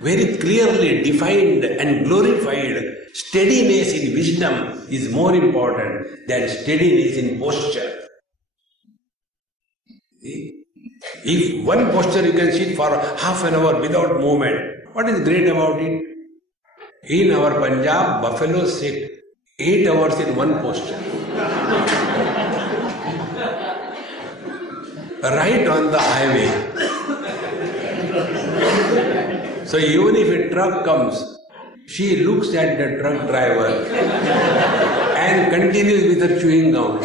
very clearly defined and glorified steadiness in wisdom is more important than steadiness in posture. See? If one posture you can sit for half an hour without movement, what is great about it? In our Punjab, buffaloes sit 8 hours in one posture. Right on the highway. So even if a truck comes, she looks at the truck driver and continues with her chewing gum.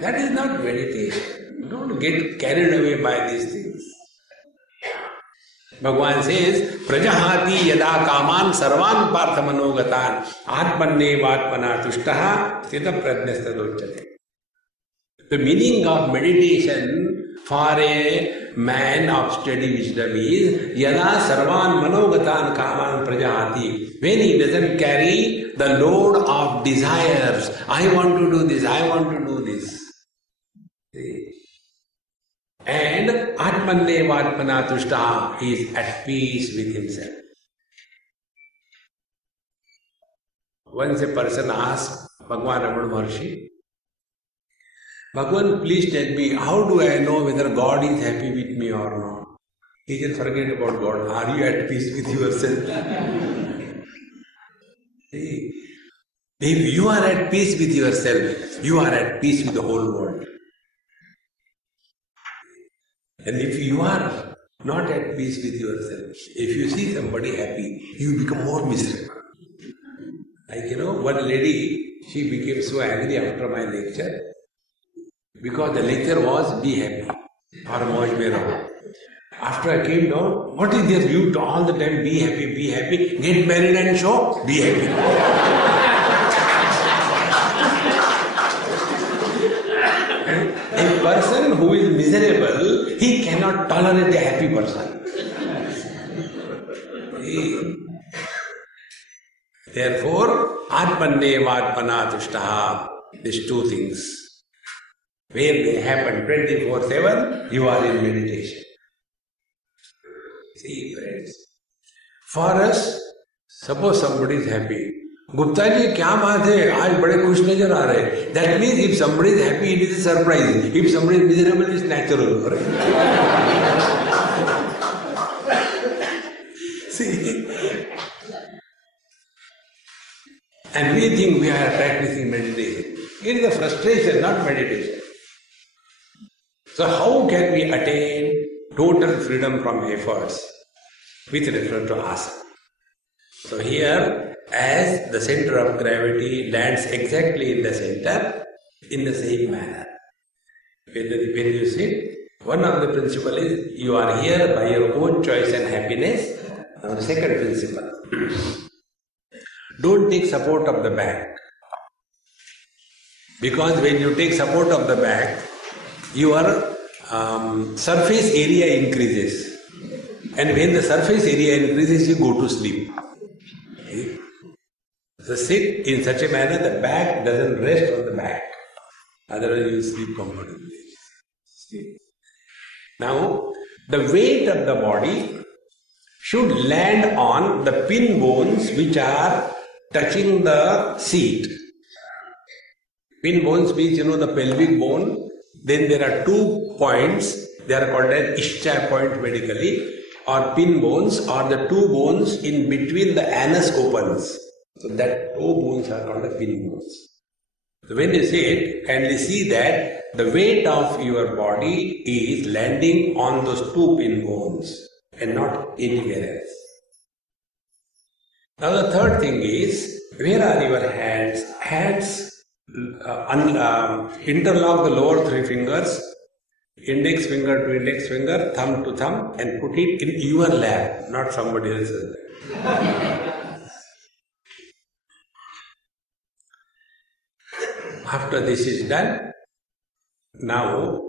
That is not meditation. Don't get carried away by these things. Bhagavan says, Prajahati yada kaman sarvan partha manogatan atmanne vatmana tushtaha sthita prajnastadochate. The meaning of meditation for a man of steady wisdom is yada sarvan manogatan kaman prajahati. When he doesn't carry the load of desires, I want to do this, I want to do this. See? And Atmanne Vatmana Tushta is at peace with himself. Once a person asked Bhagavan Ramana Maharshi, Bhagavan, please tell me, how do I know whether God is happy with me or not? He said, forget about God. Are you at peace with yourself? See, if you are at peace with yourself, you are at peace with the whole world. And if you are not at peace with yourself, if you see somebody happy, you become more miserable. Like, one lady, she became so angry after my lecture, because the lecture was be happy, or Moj mein raho. After I came down, what is there? You all the time be happy, get married and show, be happy. A person who is miserable, he cannot tolerate a happy person. Therefore, Atmanne Vatmana Tushtaha, these two things, when they happen 24/7, you are in meditation. See, friends, for us, suppose somebody is happy. Gupta ji, क्या बात है? आज बड़े खुश नजर आ रहे. That means if somebody is happy, it is a surprise. If somebody is miserable, it is natural. See, and we think we are practicing meditation. It is a frustration, not meditation. So how can we attain total freedom from efforts with reference to asana? So here, as the center of gravity lands exactly in the center, in the same manner. When you sit, one of the principles is you are here by your own choice and happiness. Now the second principle, don't take support of the back. Because when you take support of the back, your surface area increases. And when the surface area increases, you go to sleep. So sit in such a manner the back doesn't rest on the back. Otherwise you sleep comfortably. Now, the weight of the body should land on the pin bones which are touching the seat. Pin bones means, the pelvic bone. Then there are 2 points. They are called as Ishcha point medically. Or pin bones, or the 2 bones in between the anus opens. So that 2 bones are called the pin bones. So when you sit, kindly see that the weight of your body is landing on those 2 pin bones and not anywhere else. Now the third thing is, Where are your hands? Hands, interlock the lower three fingers, index finger to index finger, thumb to thumb, and put it in your lap, not somebody else's. After this is done, now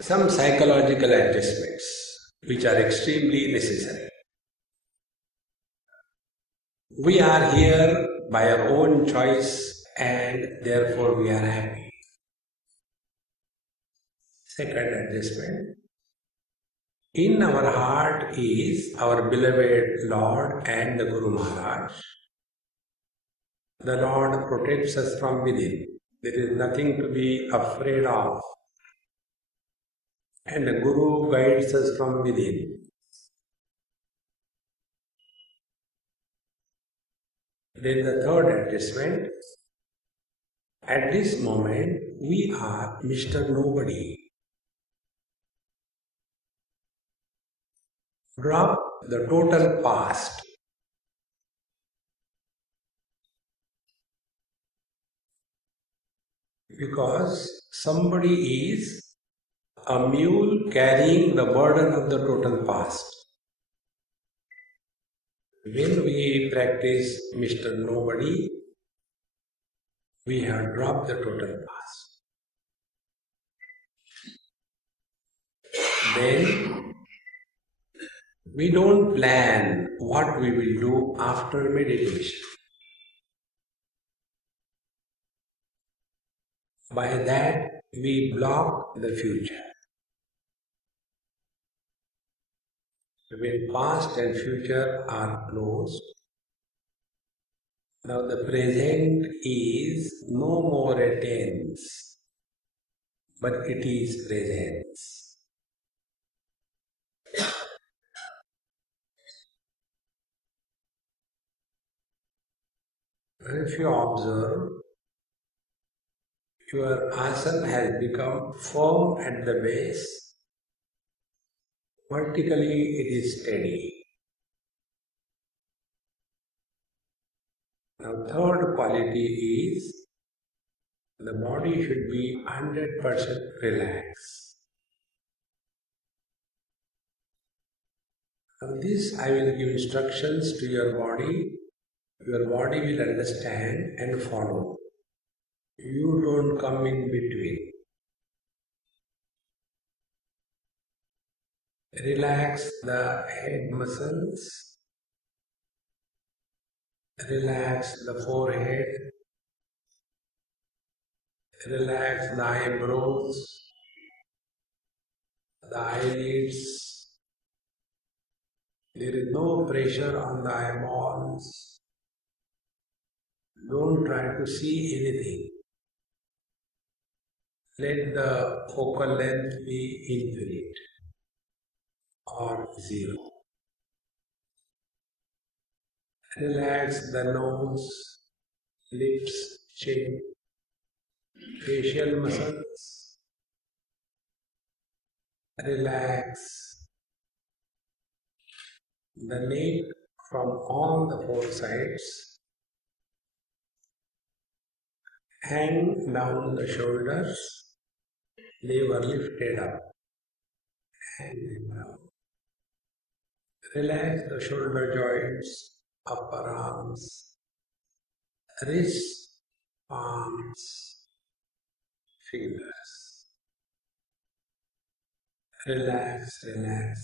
some psychological adjustments which are extremely necessary. We are here by our own choice and therefore we are happy. Second adjustment. In our heart is our beloved Lord and the Guru Maharaj. The Lord protects us from within. There is nothing to be afraid of. And the Guru guides us from within. Then the third adjustment. At this moment, we are Mr. Nobody. Drop the total past. Because somebody is a mule carrying the burden of the total past. When we practice Mr. Nobody, we have dropped the total past. Then we don't plan what we will do after meditation. By that, we block the future. When past and future are closed, now the present is no more a tense, but it is presence. If you observe, your asana has become firm at the base. Vertically, it is steady. Now, third quality is the body should be 100% relaxed. Now, this I will give instructions to your body. Your body will understand and follow. You don't come in between. Relax the head muscles. Relax the forehead. Relax the eyebrows, the eyelids. There is no pressure on the eyeballs. Don't try to see anything. Let the focal length be infinite or zero. Relax the nose, lips, chin, facial muscles. Relax the neck from all the four sides. Hang down the shoulders. They were lifted up. Hang down. Relax the shoulder joints, upper arms, wrists, palms, fingers. Relax, relax, relax.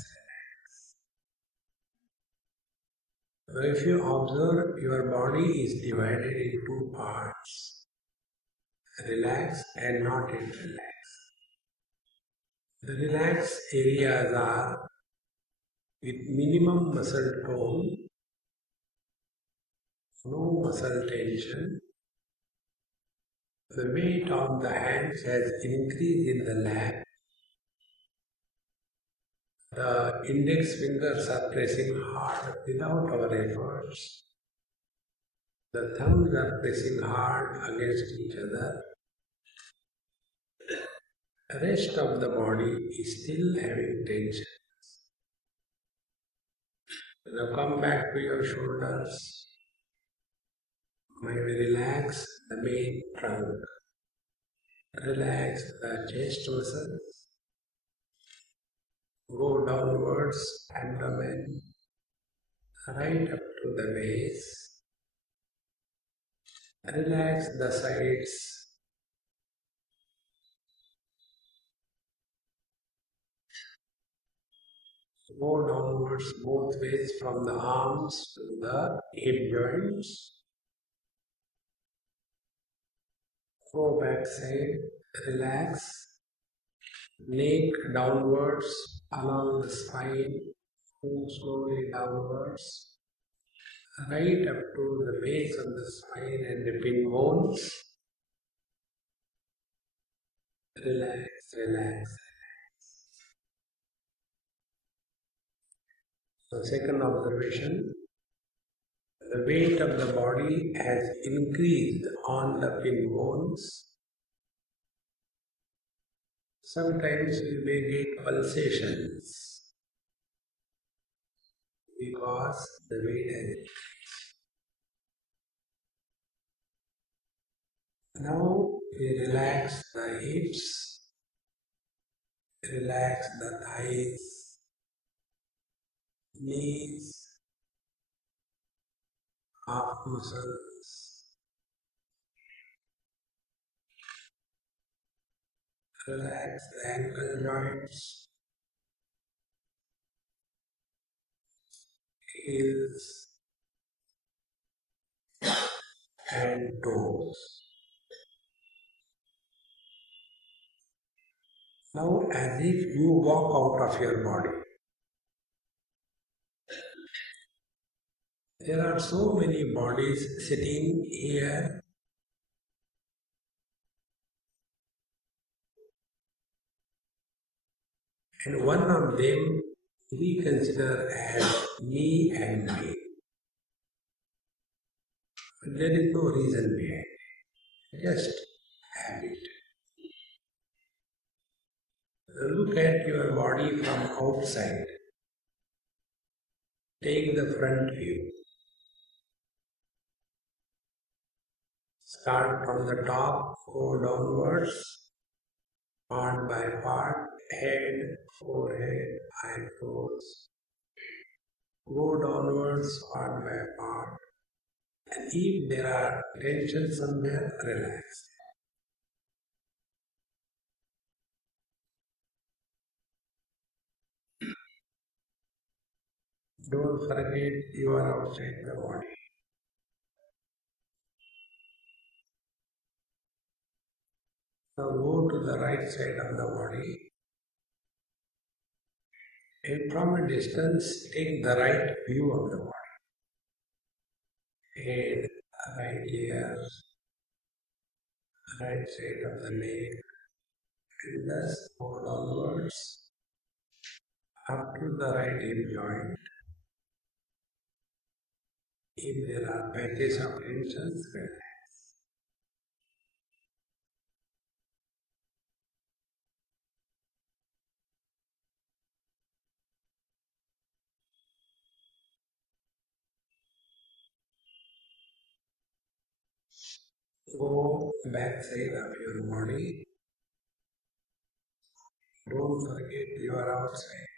So if you observe, your body is divided in two parts, relaxed and not yet relaxed. The relaxed areas are with minimum muscle tone, no muscle tension. The weight of the hands has increased in the lap. The index fingers are pressing hard without our efforts. The thumbs are pressing hard against each other. The rest of the body is still having tension. Now come back to your shoulders. Maybe relax the main trunk. Relax the chest muscles. Go downwards, abdomen, right up to the base. Relax the sides. Go downwards both ways from the arms to the hip joints. Go back side, relax. Neck downwards along the spine. Move slowly downwards. Right up to the base of the spine and the pin bones. Relax, relax. So second observation, the weight of the body has increased on the pin bones. Sometimes we may get pulsations because the weight has increased. Now we relax the hips, relax the thighs, knees, calf muscles, relax the ankle joints, heels, and toes. Now, as if you walk out of your body, there are so many bodies sitting here, and one of them we consider as me and mine. But there is no reason behind it, just habit. Look at your body from outside. Take the front view. Start from the top, go downwards, part by part, head, forehead, eyebrows. Go downwards part by part. And if there are tensions somewhere, relax. Don't forget you are outside the body. Now go to the right side of the body. And from a distance, take the right view of the body. Head, right ear, right side of the neck, and thus go downwards up to the right hip joint. If there are patches of tensions, relax. Go back side of your body. Don't forget you are outside.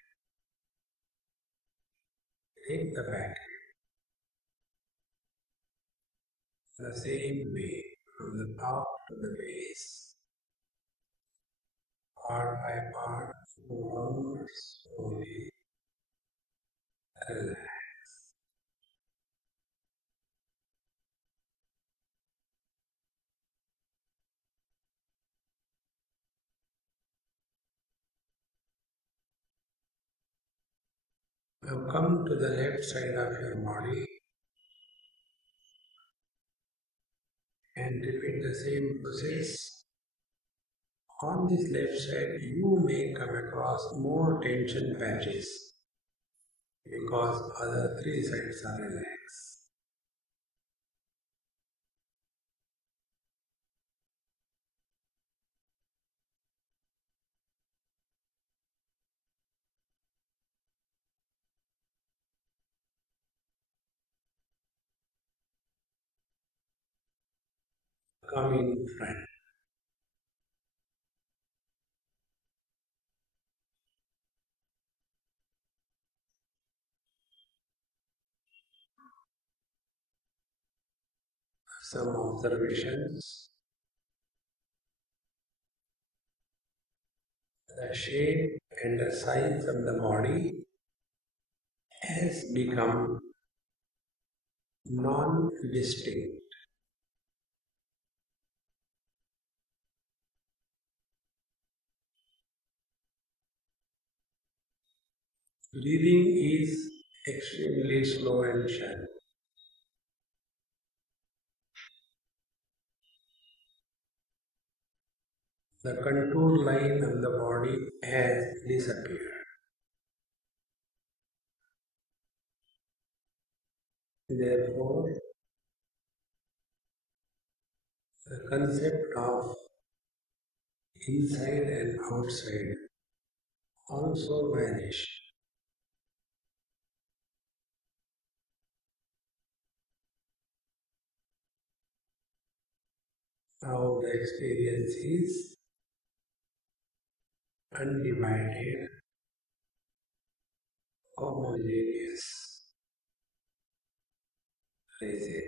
Take the back. The same way from the top to the base. Part by part, go onwards, slowly, relax. Now come to the left side of your body and repeat the same process. On this left side, you may come across more tension patches because other three sides are relaxed. come in front. Some observations. The shape and the size of the body has become non-distinct. Breathing is extremely slow and shallow. The contour line of the body has disappeared. Therefore, the concept of inside and outside also vanish. Now the experience is undivided, homogeneous, present.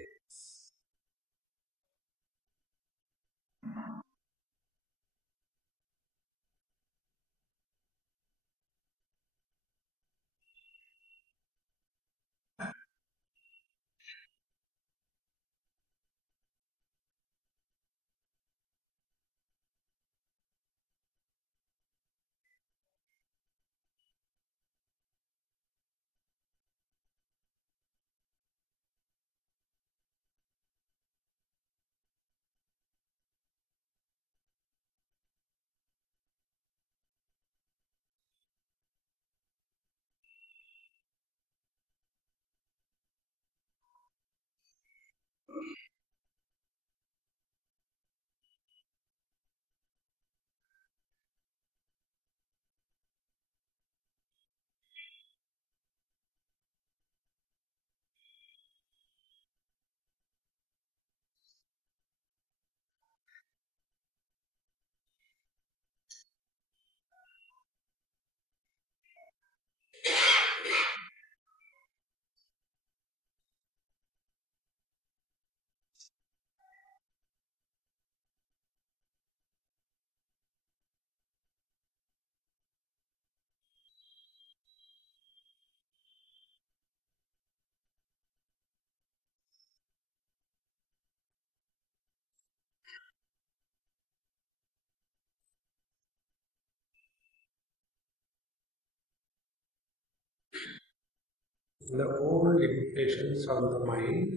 The old impressions on the mind,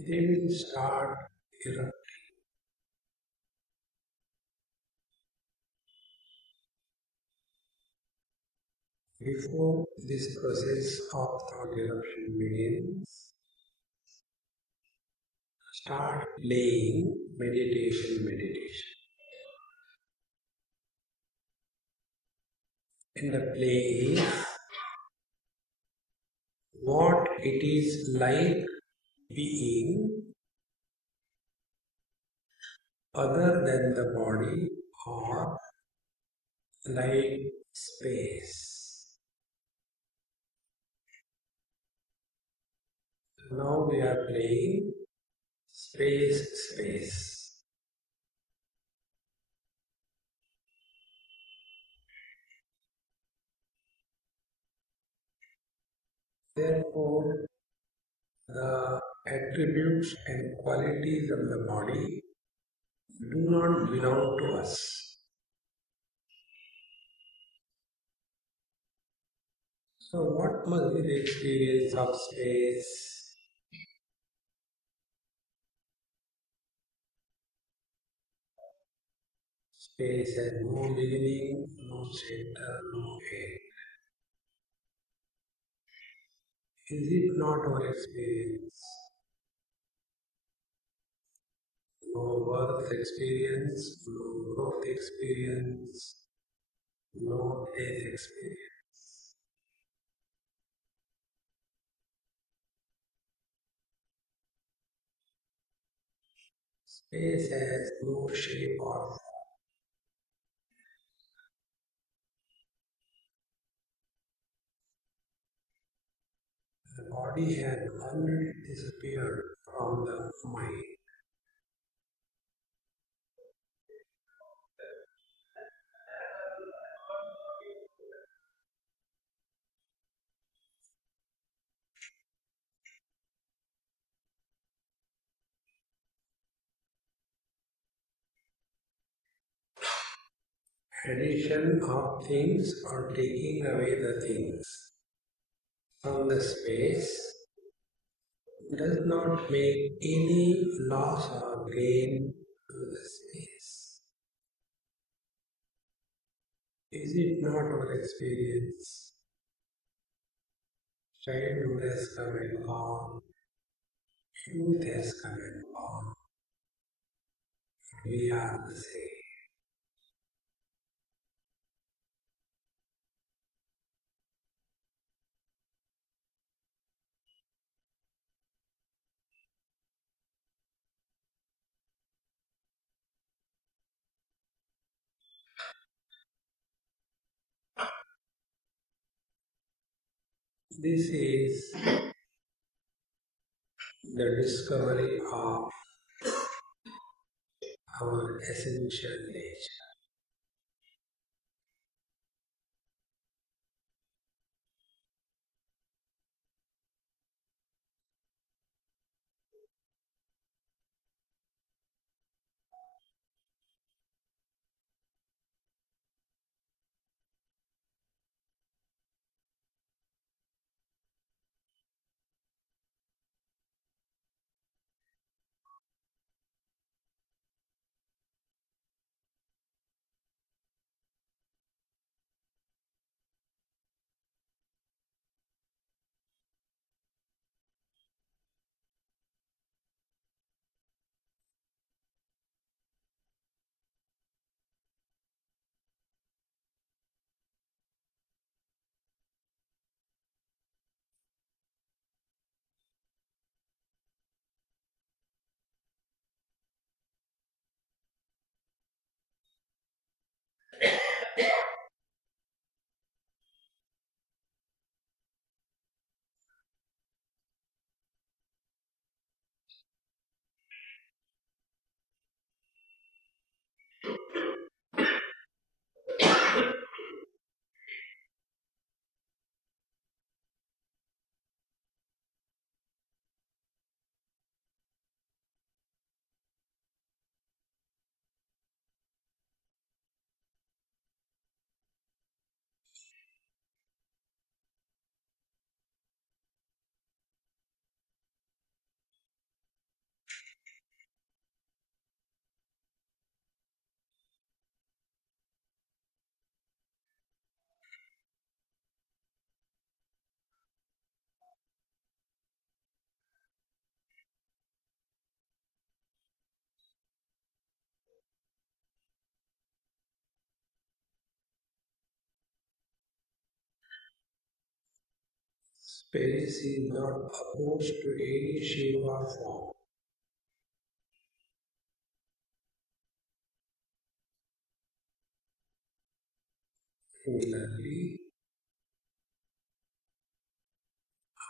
they will start erupting. Before this process of thought eruption begins, start playing meditation. And the play is what it is like being other than the body or like space. Now we are playing space. Therefore, the attributes and qualities of the body do not belong to us. So what must be the experience of space? Space has no beginning, no center, no end. Is it not our experience? No birth experience, no growth experience, no death experience. Space has no shape or form. The body has already disappeared from the mind. Addition of things or taking away the things from the space does not make any loss or gain to the space. Is it not our experience? Childhood has come and gone, youth has come and gone, we are the same. This is the discovery of our essential nature. Space is not opposed to any shape or form. Similarly,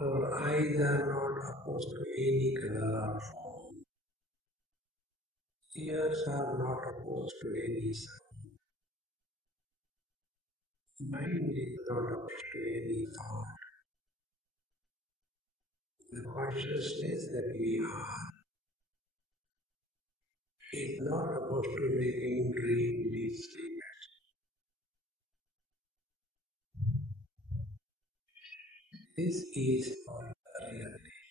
our eyes are not opposed to any color or form. Ears are not opposed to any sound. Mind is not opposed to any thought. The consciousness that we are is not opposed to making dream deep sleep. This is our real nature.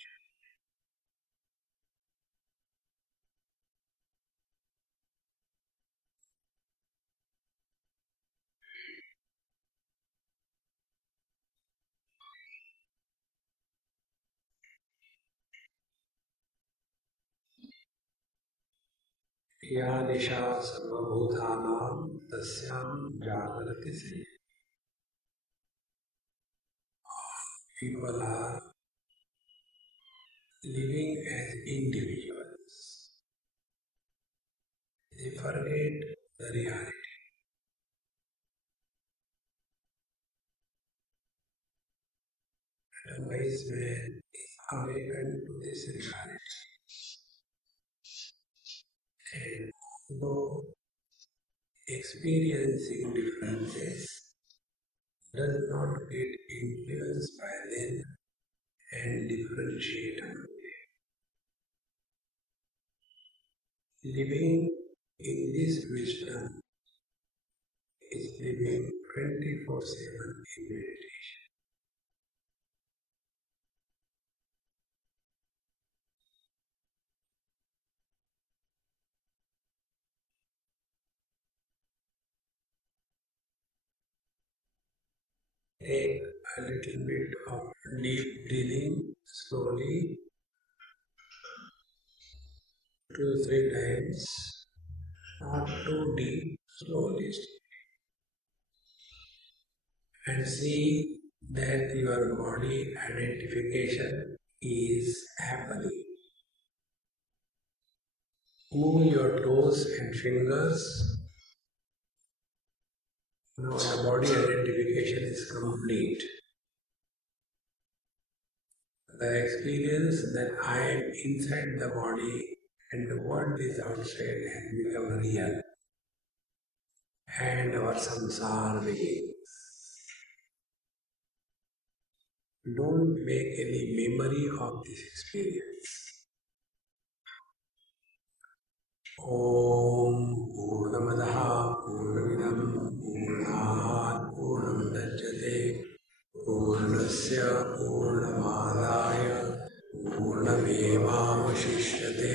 या निशा सर्वभूतानां तस्यां जागृति से people are living as individuals. they forget the reality. A wise man is awakened to this reality. And although experiencing differences does not get influenced by them and differentiate among them. Living in this wisdom is living 24/7 in meditation. Take a little bit of deep breathing slowly, 2-3 times, not too deep, slowly, and see that your body identification is happening. Move your toes and fingers. Now the body identification is complete. The experience that I am inside the body and the world is outside has become real. And our samsara begins. Don't make any memory of this experience. Om Purnamadaha Purnamidam Purnat Purnamudachyate Purnasya Purnamadaya Purnamevavashishyate